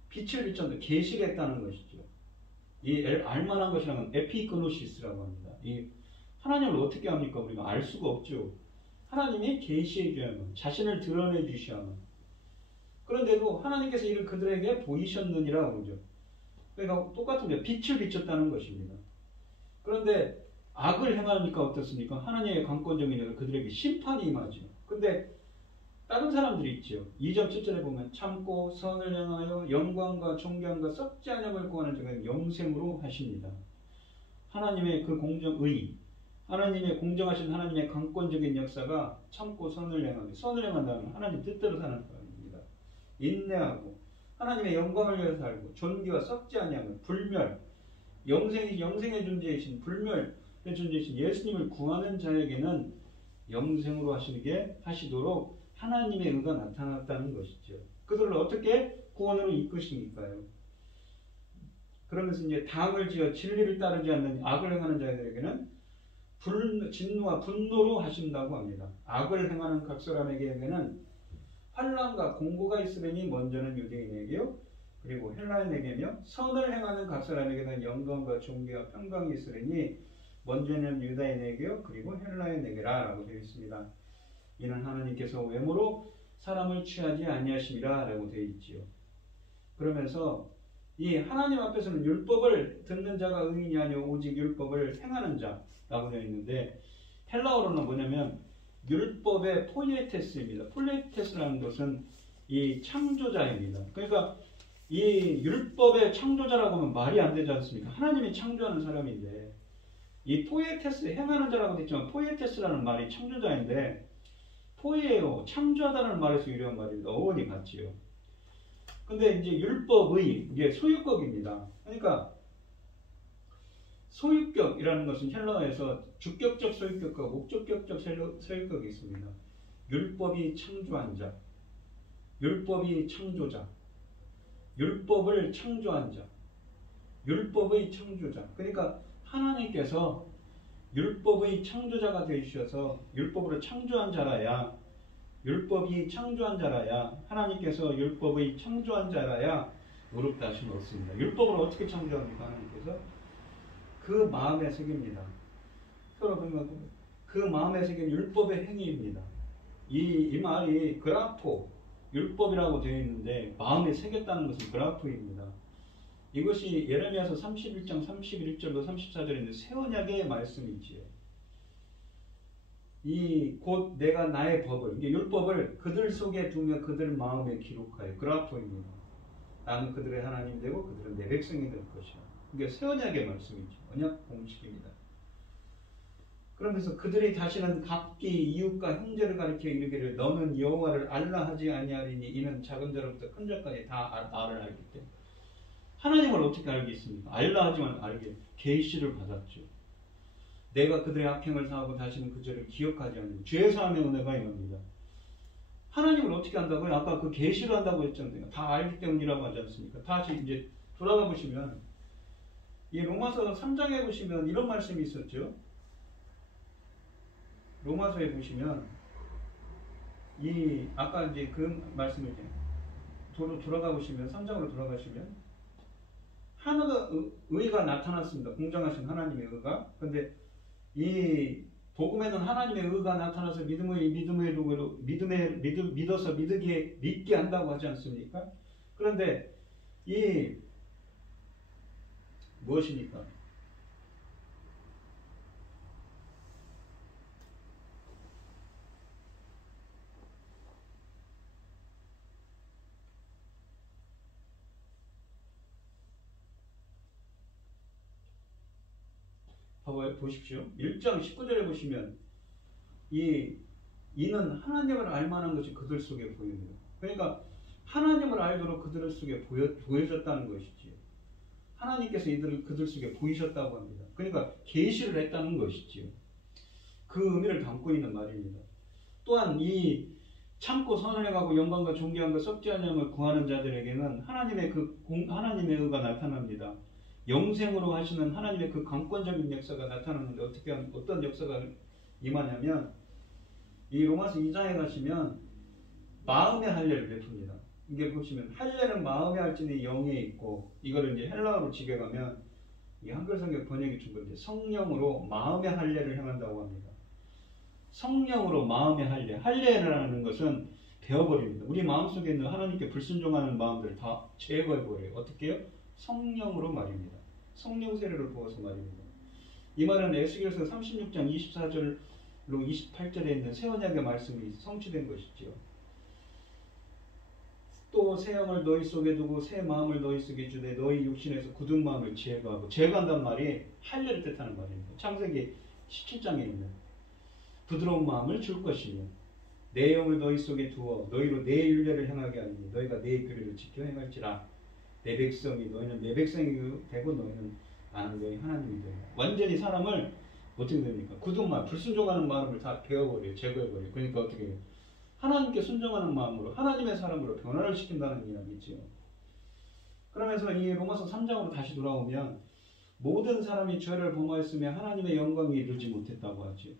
빛을 비췄는데 계시를 했다는 것이죠. 이 알만한 것이라면 에피그노시스라고 합니다. 이 하나님을 어떻게 합니까? 우리가 알 수가 없죠. 하나님이 계시해 줘야만, 자신을 드러내 주셔야만. 그런데도 하나님께서 이를 그들에게 보이셨느니라 그러죠. 그러니까 똑같은 게 빛을 비췄다는 것입니다. 그런데 악을 행하니까 어떻습니까? 하나님의 강권적인 일을 그들에게 심판이 임하죠. 근데 다른 사람들이 있죠. 2장 7절에 보면 참고 선을 향하여 영광과 존경과 썩지 않음을 구하는 자가 영생으로 하십니다. 하나님의 그 공정의, 하나님의 공정하신 하나님의 강권적인 역사가 참고 선을 행하며, 선을 행한다면 하나님 뜻대로 사는 사람입니다. 인내하고 하나님의 영광을 위해서 살고 존귀와 썩지 아니하며 불멸, 영생의 존재이신 불멸의 존재이신 예수님을 구하는 자에게는 영생으로 하시도록 하나님의 의가 나타났다는 것이죠. 그들을 어떻게 구원으로 이끄십니까요? 그러면서 이제 당을 지어 진리를 따르지 않는 악을 행하는 자들에게는 진노와 분노로 하신다고 합니다. 악을 행하는 각 사람에게는 환난과 공고가 있으려니 먼저는 유대인에게요, 그리고 헬라인에게며 선을 행하는 각 사람에게는 영광과 존귀와 평강이 있으려니 먼저는 유다인에게요, 그리고 헬라인에게라 라고 되어 있습니다. 이는 하나님께서 외모로 사람을 취하지 아니하심이라 라고 되어 있지요. 그러면서 이 하나님 앞에서는 율법을 듣는 자가 의인이 아니오 오직 율법을 행하는 자라고 되어 있는데, 헬라어로는 뭐냐면 율법의 포이에테스입니다. 포이에테스라는 것은 이 창조자입니다. 그러니까 이 율법의 창조자라고 하면 말이 안 되지 않습니까? 하나님이 창조하는 사람인데, 이 포이에테스, 행하는 자라고 되어 있지만 포이에테스라는 말이 창조자인데, 포이에요, 창조하다는 말에서 유래한 말입니다. 어원이 같지요. 근데 이제 율법의, 이게 소유격입니다. 그러니까 소유격이라는 것은 헬라어에서 주격적 소유격과 목적격적 소유격이 있습니다. 율법이 창조한 자, 율법이 창조자, 율법을 창조한 자, 율법의 창조자. 그러니까 하나님께서 율법의 창조자가 되셔서 율법으로 창조한 자라야, 율법이 창조한 자라야, 하나님께서 율법의 창조한 자라야 의롭다 하심을 얻습니다. 율법을 어떻게 창조합니까? 하나님께서 그 마음에 새깁니다. 여러분, 그 마음에 새긴 율법의 행위입니다. 이 말이 그라포, 율법이라고 되어 있는데 마음에 새겼다는 것은 그라포입니다. 이것이 예레미야서 31장 31절로 34절에 있는 새 언약의 말씀이지요. 이 곧 내가 나의 법을, 이게 율법을 그들 속에 두며 그들 마음에 기록하여, 그라포입니다. 나는 그들의 하나님 되고 그들은 내 백성이 될 것이야. 이게 새 언약의 말씀이죠. 언약 공식입니다. 그러면서 그들이 다시는 각기 이웃과 형제를 가리켜 이르기를 너는 여호와를 알라 하지 아니하리니 이는 작은 자로부터 큰 자까지 다 나를 알기 때문에. 하나님을 어떻게 알겠습니까? 알라 하지만 알게 계시를 받았죠. 내가 그들의 악행을 사하고 다시는 그 죄를 기억하지 않는 죄사함의 은혜가 임합니다. 하나님을 어떻게 안다고요? 아까 그 계시를 한다고 했잖아요. 다 알기 때문이라고 하지 않습니까? 다시 이제 돌아가 보시면 이 로마서 3장에 보시면 이런 말씀이 있었죠. 로마서에 보시면 이 아까 이제 그 말씀을 돌아가 보시면 3장으로 돌아가시면 하나가 의가 나타났습니다. 공정하신 하나님의 의가. 근데 이 복음에는 하나님의 의가 나타나서 믿어서 믿게 한다고 하지 않습니까? 그런데 이 무엇입니까? 보십시오. 1장 19절에 보시면 이는 하나님을 알만한 것이 그들 속에 보입니다. 그러니까 하나님을 알도록 그들 속에 보여졌다는 것이지요. 하나님께서 그들 속에 보이셨다고 합니다. 그러니까 계시를 했다는 것이지요. 그 의미를 담고 있는 말입니다. 또한 이 참고 선을 행하고 영광과 존귀한 것 썩지 않음을 구하는 자들에게는 하나님의 의가 나타납니다. 영생으로 하시는 하나님의 그 강권적인 역사가 나타나는데 어떤 역사가 임하냐면 이 로마서 2장에 가시면 마음의 할례를 베풉니다. 이게 보시면 할례는 마음의 할지니 영에 있고 이거를 이제 헬라어로 직역하면 이 한글 성경 번역이 준 건데 성령으로 마음의 할례를 행한다고 합니다. 성령으로 마음의 할례. 할례라는 것은 베어버립니다. 우리 마음속에 있는 하나님께 불순종하는 마음들을 다 제거해버려요. 어떻게 해요? 성령으로 말입니다. 성령 세례를 부어서 말입니다. 이 말은 에스겔서 36장 24절로 28절에 있는 새 언약의 말씀이 성취된 것이지요. 또 새 영을 너희 속에 두고 새 마음을 너희 속에 주되 너희 육신에서 굳은 마음을 제거하고, 제거한다는 말이 할례를 뜻하는 말입니다. 창세기 17장에 있는 부드러운 마음을 줄 것이며 내 영을 너희 속에 두어 너희로 내 율례를 행하게 하니 너희가 내 규례를 지켜 행할지라. 내 백성이 너희는 내 백성이 되고 너희는 나는 너희 하나님이 되리라. 완전히 사람을 어떻게 됩니까? 굳은 마음, 불순종하는 마음을 다 베어버려요. 제거해버려요. 그러니까 어떻게 해요? 하나님께 순종하는 마음으로 하나님의 사람으로 변화를 시킨다는 이야기죠. 그러면서 이 로마서 3장으로 다시 돌아오면 모든 사람이 죄를 범하였으며 하나님의 영광에 이르지 못했다고 하죠.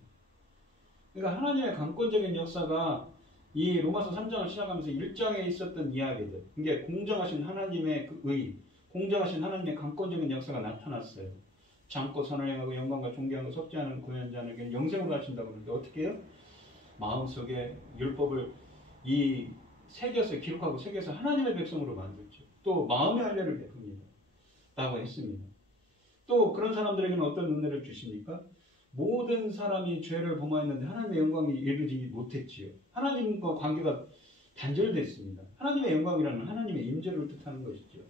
그러니까 하나님의 강권적인 역사가 이 로마서 3장을 시작하면서 1장에 있었던 이야기들, 이게 공정하신 하나님의 그 의, 공정하신 하나님의 강권적인 역사가 나타났어요. 참고 선을 행하고 영광과 존귀한 것 섞지 않은 구원 자에게는 영생을 하신다고 하는데 어떻게 해요? 마음속에 율법을 새겨서 기록하고 새겨서 하나님의 백성으로 만들죠. 또 마음의 할례를 베풉니다. 라고 했습니다. 또 그런 사람들에게는 어떤 은혜를 주십니까? 모든 사람이 죄를 범하였는데 하나님의 영광이 이르지 못했지요. 하나님과 관계가 단절됐습니다. 하나님의 영광이라는 하나님의 임재를 뜻하는 것이죠.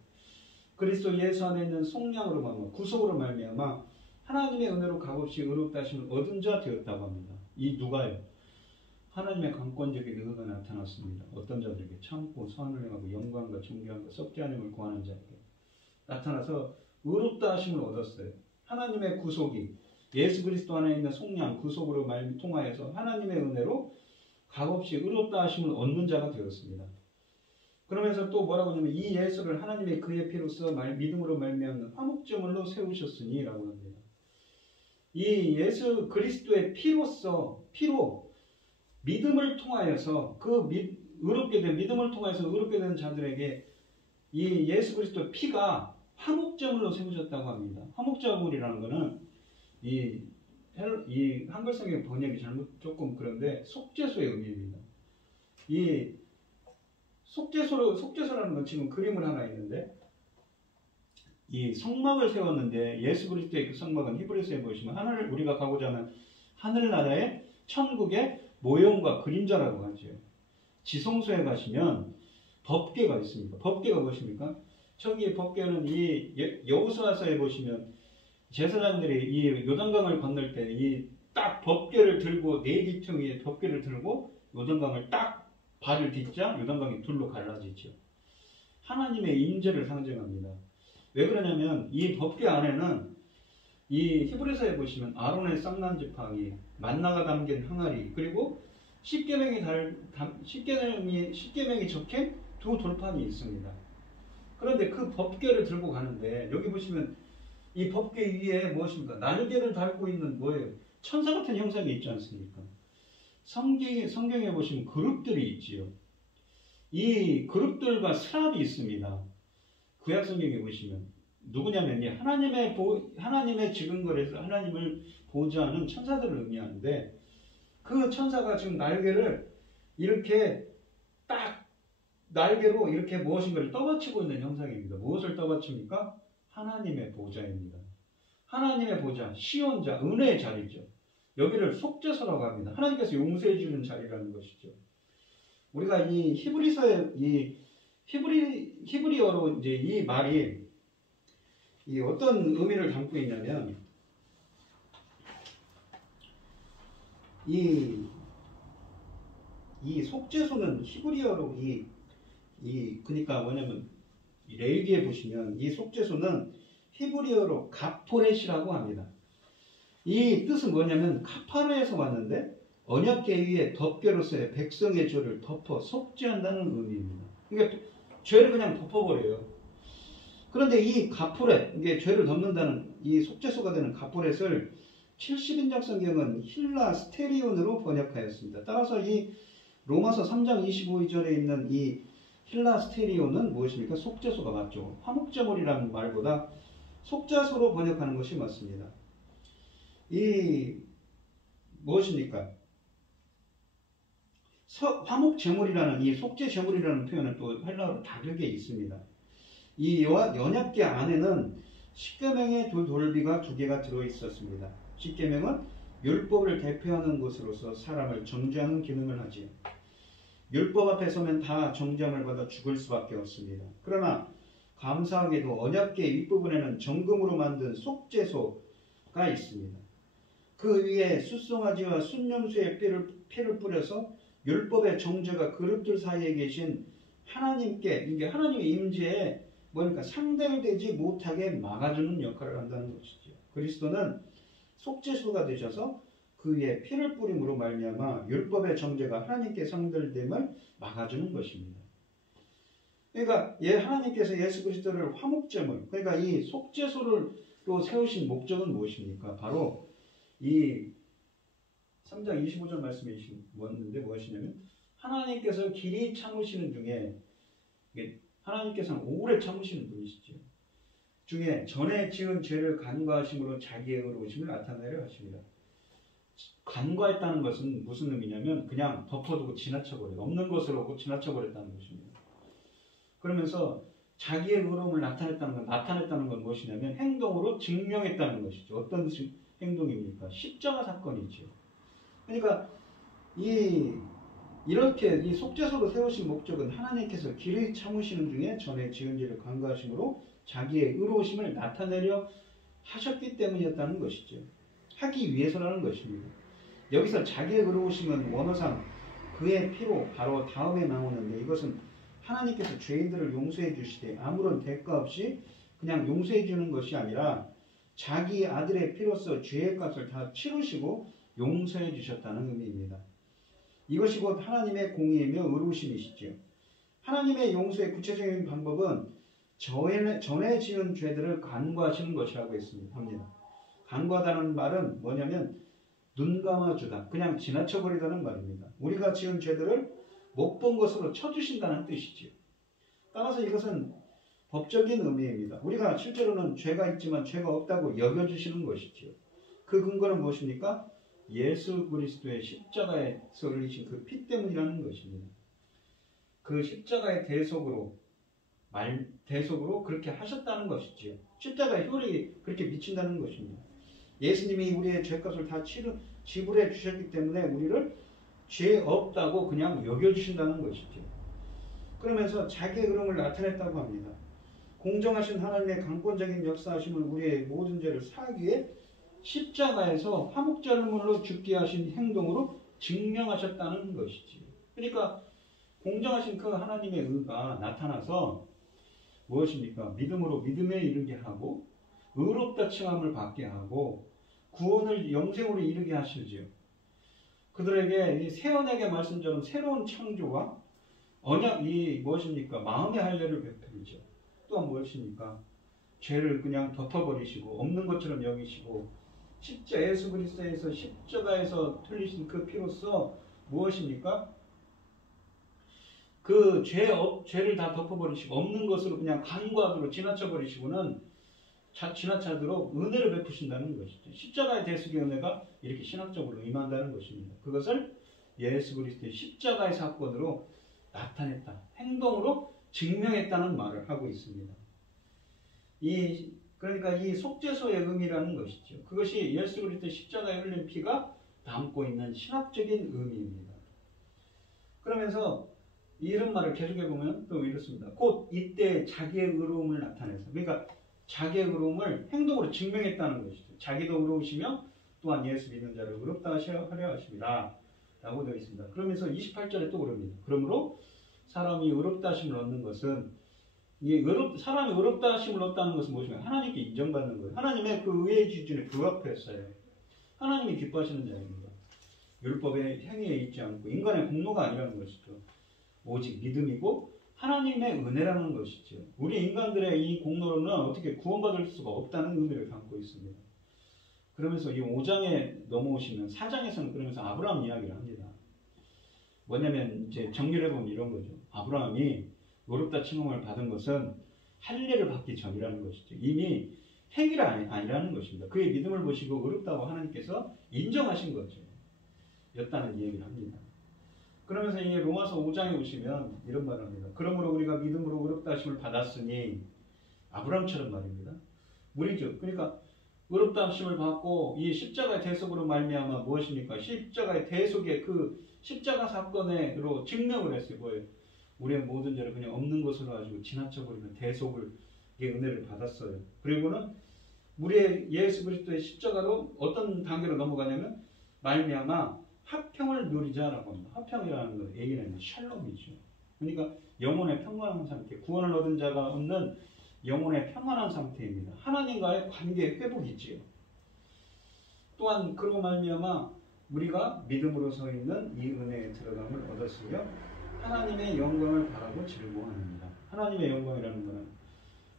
그리스도 예수 안에 있는 속량으로 말미암아 구속으로 말미암아 하나님의 은혜로 값없이 의롭다 하심을 얻은 자 되었다고 합니다. 이 누가요? 하나님의 강권적인 의가 나타났습니다. 어떤 자들에게? 참고 선을 행하고 영광과 존귀한 것 썩지 않음을 구하는 자에게 나타나서 의롭다 하심을 얻었어요. 하나님의 구속이 예수 그리스도 안에 있는 속량, 구속으로 통하여서 하나님의 은혜로 값없이 의롭다 하심을 얻는 자가 되었습니다. 그러면서 또 뭐라고 하냐면 이 예수를 하나님의 그의 피로써 믿음으로 말미암는 화목제물로 세우셨으니 라고 합니다. 이 예수 그리스도의 피로 믿음을 통하여서 의롭게 된 믿음을 통해서 의롭게 된 자들에게 이 예수 그리스도의 피가 화목제물로 세우셨다고 합니다. 화목제물이라는 것은 이 한글 성경 번역이 조금 그런데 속죄소의 의미입니다. 이 속죄소라는 건 지금 그림을 하나 있는데 이 성막을 세웠는데 예수 그리스도의 그 성막은 히브리서에 보시면 우리가 가고자 하는 하늘나라의 천국의 모형과 그림자라고 하죠. 지성소에 가시면 법궤가 있습니다. 법궤가 무엇입니까? 저기 법궤는 이 여호수아서에 보시면 제사장들이 이 요단강을 건널 때 이 딱 법궤를 들고 네 귀퉁 위에 법궤를 들고 요단강을 딱 발을 딛자 요단강이 둘로 갈라지죠. 하나님의 임재를 상징합니다. 왜 그러냐면 이 법궤 안에는 이 히브리서에 보시면 아론의 쌍난 지팡이, 만나가 담긴 항아리, 그리고 십계명이 적힌 두 돌판이 있습니다. 그런데 그 법궤를 들고 가는데 여기 보시면 이 법궤 위에 무엇입니까? 날개를 달고 있는 뭐예요? 천사 같은 형상이 있지 않습니까? 성경에 보시면 그룹들이 있지요. 이 그룹들과 스랍이 있습니다. 구약 성경에 보시면 누구냐면 하나님의 지근거리에서 하나님을 보좌하는 천사들을 의미하는데 그 천사가 지금 날개를 이렇게 딱 날개로 이렇게 무엇인가를 떠받치고 있는 형상입니다. 무엇을 떠받칩니까? 하나님의 보좌입니다. 하나님의 보좌, 시온자, 은혜의 자리죠. 여기를 속죄소라고 합니다. 하나님께서 용서해 주는 자리라는 것이죠. 우리가 이 히브리서의 히브리어로 이제 이 말이 어떤 의미를 담고 있냐면 이 속죄소는 히브리어로 그러니까 뭐냐면 레위기에 보시면 이 속죄소는 히브리어로 가포렛이라고 합니다. 이 뜻은 뭐냐면 카파르에서 왔는데 언약궤 위에 덮개로서의 백성의 죄를 덮어 속죄한다는 의미입니다. 그러니까 죄를 그냥 덮어버려요. 그런데 이 가포렛, 이게 죄를 덮는다는 이 속죄소가 되는 가포렛을 70인작 성경은 힐라 스테리온으로 번역하였습니다. 따라서 이 로마서 3장 25절에 있는 이 힐라 스테리온은 무엇입니까? 속죄소가 맞죠. 화목제물이라는 말보다 속죄소로 번역하는 것이 맞습니다. 이 무엇입니까? 화목제물이라는 이 속죄제물이라는 표현은 또 헬라어로 다르게 있습니다. 이 언약궤 안에는 십계명의 두 돌비가 2개가 들어 있었습니다. 십계명은 율법을 대표하는 것으로서 사람을 정죄하는 기능을 하지요. 율법 앞에 서면 다 정죄함을 받아 죽을 수밖에 없습니다. 그러나 감사하게도 언약궤 윗부분에는 정금으로 만든 속죄소가 있습니다. 그 위에 숫송아지와 순염소의 피를 뿌려서 율법의 정죄가 그릇들 사이에 계신 하나님께, 이게 하나님의 임재에 뭐니까 상대되지 못하게 막아주는 역할을 한다는 것이죠. 그리스도는 속죄소가 되셔서 그 위에 피를 뿌림으로 말미암아 율법의 정죄가 하나님께 상대됨을 막아주는 것입니다. 그러니까 하나님께서 예수 그리스도를 화목제물, 그러니까 이 속죄소를 또 세우신 목적은 무엇입니까? 바로 이 3장 25절 말씀에 뭐였는데 무엇이냐면 하나님께서 길이 참으시는 중에 하나님께서는 오래 참으시는 분이시죠. 중에 전에 지은 죄를 간과하심으로 자기의 의로우심을 나타내려 하십니다. 간과했다는 것은 무슨 의미냐면 그냥 덮어두고 지나쳐버려요. 없는 것으로 지나쳐버렸다는 것입니다. 그러면서 자기의 의로움을 나타냈다는 건 무엇이냐면 행동으로 증명했다는 것이죠. 어떤 행동입니까? 십자가 사건이죠. 그러니까 이렇게 이 속죄소로 세우신 목적은 하나님께서 길이 참으시는 중에 전에 지은 죄를 간과하심으로 자기의 의로우심을 나타내려 하셨기 때문이었다는 것이죠. 하기 위해서라는 것입니다. 여기서 자기의 의로우심은 원어상 그의 피로 바로 다음에 나오는데 이것은 하나님께서 죄인들을 용서해 주시되 아무런 대가 없이 그냥 용서해 주는 것이 아니라 자기 아들의 피로써 죄의 값을 다 치르시고 용서해 주셨다는 의미입니다. 이것이 곧 하나님의 공의이며 의로우심이시죠. 하나님의 용서의 구체적인 방법은 전에 지은 죄들을 간과하시는 것이라고 합니다. 간과하다는 말은 뭐냐면 눈 감아주다, 그냥 지나쳐버리다는 말입니다. 우리가 지은 죄들을 못 본 것으로 쳐주신다는 뜻이지요. 따라서 이것은 법적인 의미입니다. 우리가 실제로는 죄가 있지만 죄가 없다고 여겨주시는 것이지요. 그 근거는 무엇입니까? 예수 그리스도의 십자가에서 흘리신 그 피 때문이라는 것입니다. 그 십자가의 대속으로 그렇게 하셨다는 것이지요. 십자가의 효력이 그렇게 미친다는 것입니다. 예수님이 우리의 죄값을 다 지불해 주셨기 때문에 우리를 죄 없다고 그냥 여겨주신다는 것이죠. 그러면서 자기의 의로움을 나타냈다고 합니다. 공정하신 하나님의 강권적인 역사하심을 우리의 모든 죄를 사하기 위해 십자가에서 화목제물로 죽게 하신 행동으로 증명하셨다는 것이지요. 그러니까 공정하신 그 하나님의 의가 나타나서 무엇입니까? 믿음으로 믿음에 이르게 하고 의롭다 칭함을 받게 하고 구원을 영생으로 이르게 하시지요. 그들에게 이 세언에게 말씀처럼 새로운 창조와 언약이 무엇입니까? 마음의 할례를 베풀죠. 또한 무엇입니까? 죄를 그냥 덮어버리시고 없는 것처럼 여기시고 예수 그리스도에서 십자가에서 흘리신 그 피로써 무엇입니까? 그 죄를 다 덮어버리시고 없는 것으로 그냥 간과하도록 지나쳐버리시고는 지나치도록 은혜를 베푸신다는 것이죠. 십자가의 대속의 은혜가 이렇게 신학적으로 임한다는 것입니다. 그것을 예수 그리스도의 십자가의 사건으로 나타냈다. 행동으로 증명했다는 말을 하고 있습니다. 그러니까 이 속죄소의 의미라는 것이죠. 그것이 예수 그리스도의 십자가에 흘린 피가 담고 있는 신학적인 의미입니다. 그러면서 이런 말을 계속해 보면 또 이렇습니다. 곧 이때 자기의 의로움을 나타내서, 그러니까 자기의 의로움을 행동으로 증명했다는 것이죠. 자기도 의로우시며 또한 예수 믿는 자를 의롭다 하려 하십니다. 라고 되어 있습니다. 그러면서 28절에 또 그럽니다. 그러므로 사람이 의롭다 하심을 얻는 것은 사람이 의롭다 하심을 얻다는 것은 무엇인가요? 하나님께 인정받는 거예요. 하나님의 그 의의 기준에 부합했어요. 하나님이 기뻐하시는 자입니다. 율법의 행위에 있지 않고 인간의 공로가 아니라는 것이죠. 오직 믿음이고 하나님의 은혜라는 것이죠. 우리 인간들의 이 공로로는 어떻게 구원받을 수가 없다는 의미를 담고 있습니다. 그러면서 이 5장에 넘어오시면 4장에서는 그러면서 아브라함 이야기를 합니다. 뭐냐면 이제 정리를 해보면 이런 거죠. 아브라함이 의롭다 칭함을 받은 것은 할례를 받기 전이라는 것이죠. 이미 행위가 아니라는 것입니다. 그의 믿음을 보시고 의롭다고 하나님께서 인정하신 거죠. 였다는 이야기를 합니다. 그러면서 이 로마서 5장에 보시면 이런 말을 합니다. 그러므로 우리가 믿음으로 의롭다 하심을 받았으니 아브라함처럼 말입니다. 우리죠. 그러니까 의롭다 하심을 받고 이 십자가의 대속으로 말미암아 무엇입니까? 십자가의 대속의 그 십자가 사건으로 증명을 했어요. 뭐예요? 우리의 모든 죄를 그냥 없는 것으로 가지고 지나쳐버리는 대속을 은혜를 받았어요. 그리고는 우리의 예수 그리스도의 십자가로 어떤 단계로 넘어가냐면 말미암아 화평을 누리자라고 합니다. 화평이라는 건 얘기는 샬롬이죠. 그러니까 영혼의 평안한 상태, 구원을 얻은 자가 얻는 영혼의 평안한 상태입니다. 하나님과의 관계 회복이지요. 또한 그로 말미암아 우리가 믿음으로 서 있는 이 은혜에 들어감을 얻었으며 하나님의 영광을 바라고 즐거워합니다. 하나님의 영광이라는 것은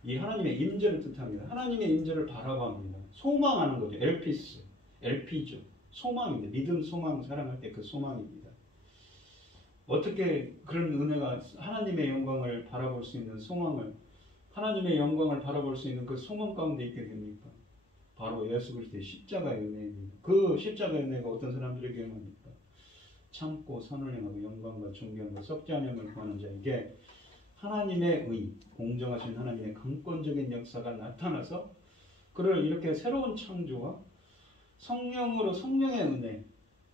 이 하나님의 임재를 뜻합니다. 하나님의 임재를 바라고 합니다. 소망하는 거죠. 엘피스, 엘피죠. 소망입니다. 믿음, 소망, 사랑할 때 그 소망입니다. 어떻게 그런 은혜가 하나님의 영광을 바라볼 수 있는 소망을, 하나님의 영광을 바라볼 수 있는 그 소망 가운데 있게 됩니까? 바로 예수 그리스도의 십자가의 은혜입니다. 그 십자가의 은혜가 어떤 사람들에게 합니까? 참고 선을 행하고 영광과 존경과 썩지 않음을 구하는 자에게 하나님의 의, 공정하신 하나님의 강권적인 역사가 나타나서 그를 이렇게 새로운 창조와 성령의 은혜,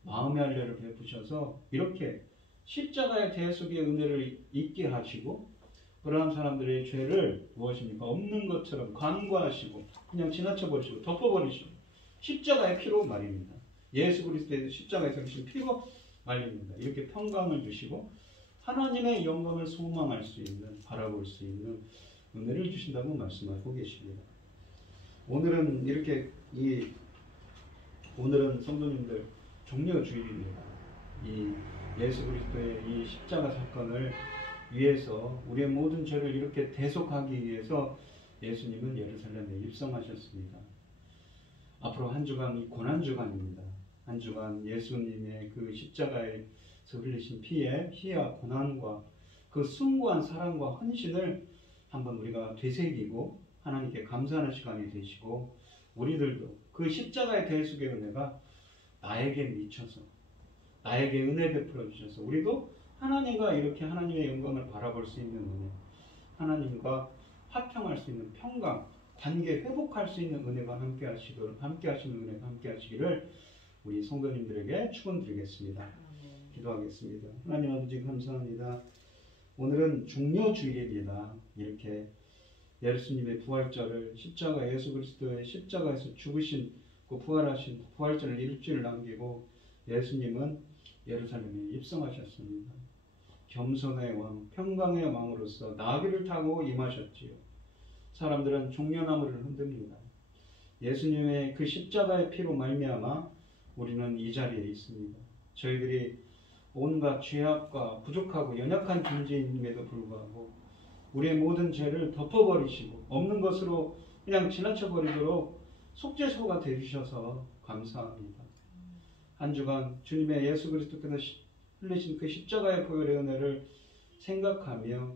마음의 할례를 베푸셔서 이렇게 십자가의 대속의 은혜를 잊게 하시고 그러한 사람들의 죄를 무엇입니까? 없는 것처럼 간과하시고 그냥 지나쳐버리시고 덮어버리시고 십자가의 피로 말입니다. 예수 그리스도의 십자가에서 주신 피로 말입니다. 이렇게 평강을 주시고 하나님의 영광을 소망할 수 있는, 바라볼 수 있는 은혜를 주신다고 말씀하고 계십니다. 오늘은 이렇게 오늘은 성도님들 종려주일입니다. 이 예수 그리스도의 이 십자가 사건을 위해서 우리의 모든 죄를 이렇게 대속하기 위해서 예수님은 예루살렘에 입성하셨습니다. 앞으로 한 주간 이 고난주간입니다. 한 주간 예수님의 그 십자가에서 흘리신 피와 고난과 그 숭고한 사랑과 헌신을 한번 우리가 되새기고 하나님께 감사하는 시간이 되시고 우리들도 그 십자가의 대속의 은혜가 나에게 미쳐서 나에게 은혜 베풀어 주셔서 우리도 하나님과 이렇게 하나님의 영광을 바라볼 수 있는 은혜, 하나님과 화평할 수 있는 평강, 관계 회복할 수 있는 은혜가 함께 하시는 은혜가 함께 하시기를 우리 성도님들에게 축원드리겠습니다. 기도하겠습니다. 하나님 아버지 감사합니다. 오늘은 중요주일입니다. 이렇게 예수님의 부활절을 십자가 예수 그리스도의 십자가에서 죽으신 그 부활하신 부활절을 일주일 남기고 예수님은 예루살렘에 입성하셨습니다. 겸손의 왕, 평강의 왕으로서 나귀를 타고 임하셨지요. 사람들은 종려나무를 흔듭니다. 예수님의 그 십자가의 피로 말미암아 우리는 이 자리에 있습니다. 저희들이 온갖 죄악과 부족하고 연약한 존재임에도 불구하고 우리의 모든 죄를 덮어버리시고 없는 것으로 그냥 지나쳐버리도록 속죄소가 되주셔서 감사합니다. 한 주간 주님의 예수 그리스도께서 흘리신 그 십자가의 보혈의 은혜를 생각하며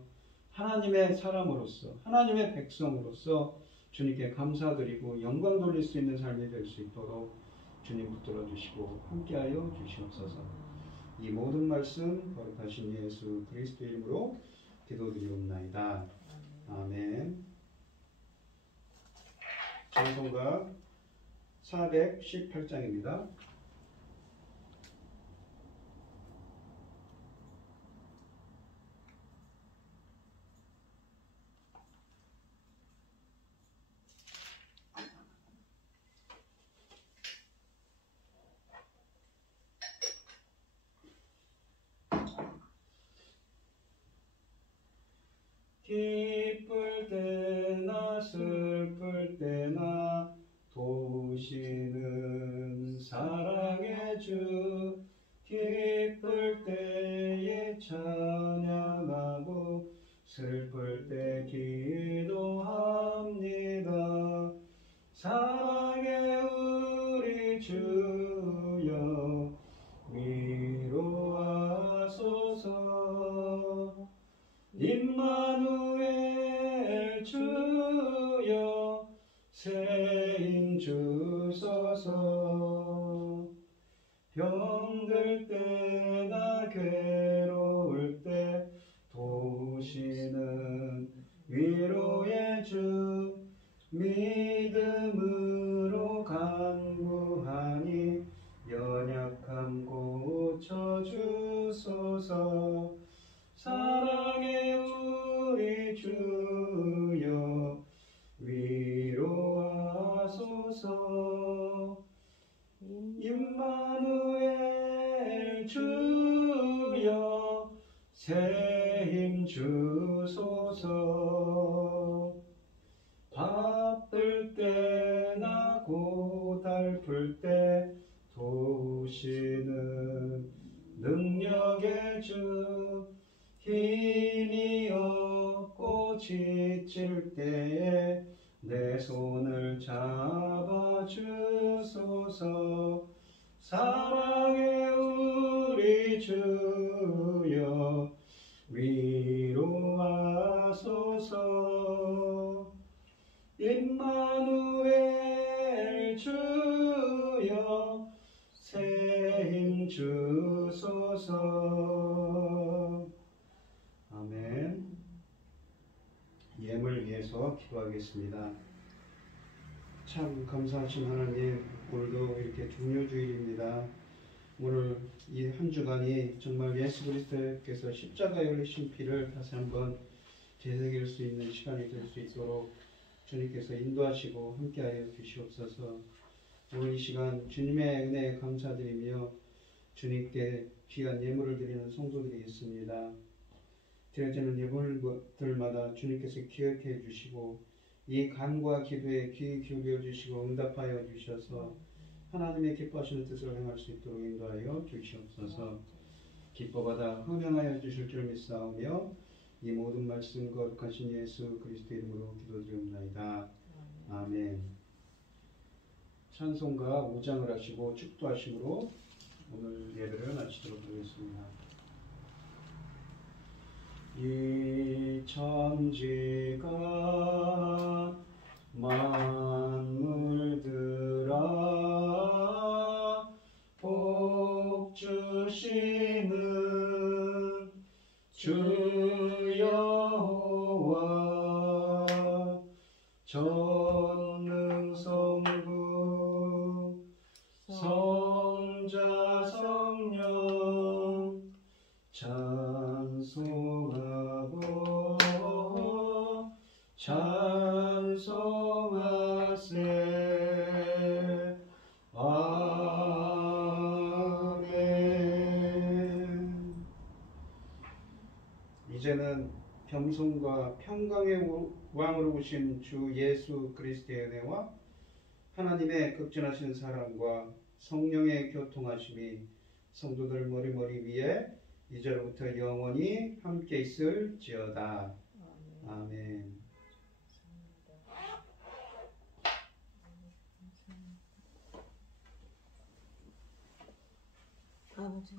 하나님의 사람으로서 하나님의 백성으로서 주님께 감사드리고 영광 돌릴 수 있는 삶이 될 수 있도록 주님 붙들어 주시고 함께하여 주시옵소서. 이 모든 말씀 거룩하신 예수 그리스도 이름으로 기도드리옵나이다. 아멘. 찬송가 418장입니다. 기쁠 때나 슬플 때나 도우시는 사랑의 주 기쁠 때에 찬양하고 슬플 때 기도합니다. 사랑의 우리 주여 위로하소서. 임마누엘 주여 새 힘 주소서. 병들 때나 괴로울 때 도우시는 위로의 주 믿음으로 간구하니 연약함 고쳐주소서. 사랑의 우리 주여 위로하소서. 임마누엘 주여 새 힘 주소서. 바쁠 때나 고달플 때 도우시는 능력의 주 힘이 없고 지칠 때에 내 손을 잡아주소서. 사랑의 우리 주여 위로하소서. 임마누엘 주여 새 힘 주소서. 아멘. 예물 위해서 기도하겠습니다. 참 감사하신 하나님, 오늘도 이렇게 중요주일입니다. 오늘 이 한 주간이 정말 예수 그리스도께서 십자가에 흘리신 피를 다시 한번 되새길 수 있는 시간이 될 수 있도록 주님께서 인도하시고 함께하여 주시옵소서. 오늘 이 시간 주님의 은혜에 감사드리며 주님께 귀한 예물을 드리는 성도들이 있습니다. 드려지는 예물들마다 주님께서 기억해 주시고 이 간과 기도에 귀 기울여 주시고 응답하여 주셔서 하나님의 기뻐하시는 뜻을 행할 수 있도록 인도하여 주시옵소서. 기뻐받아 흥명하여 주실 줄 믿사오며 이 모든 말씀 거룩하신 예수 그리스도 이름으로 기도드리옵나이다. 아멘. 찬송가 5장을 하시고 축도하심으로 오늘 예배를 마치도록 하겠습니다. 이 천지가 만물들아 복 주시는 주 여호와 전능성부 성자 성령 찬송하고 찬송하세. 아멘. 이제는 겸손과 평강의 왕으로 오신 주 예수 그리스도의 은혜와 하나님의 극진하신 사랑과 성령의 교통하심이 성도들 머리머리 위에 이제로부터 영원히 함께 있을지어다. 아멘. 아버지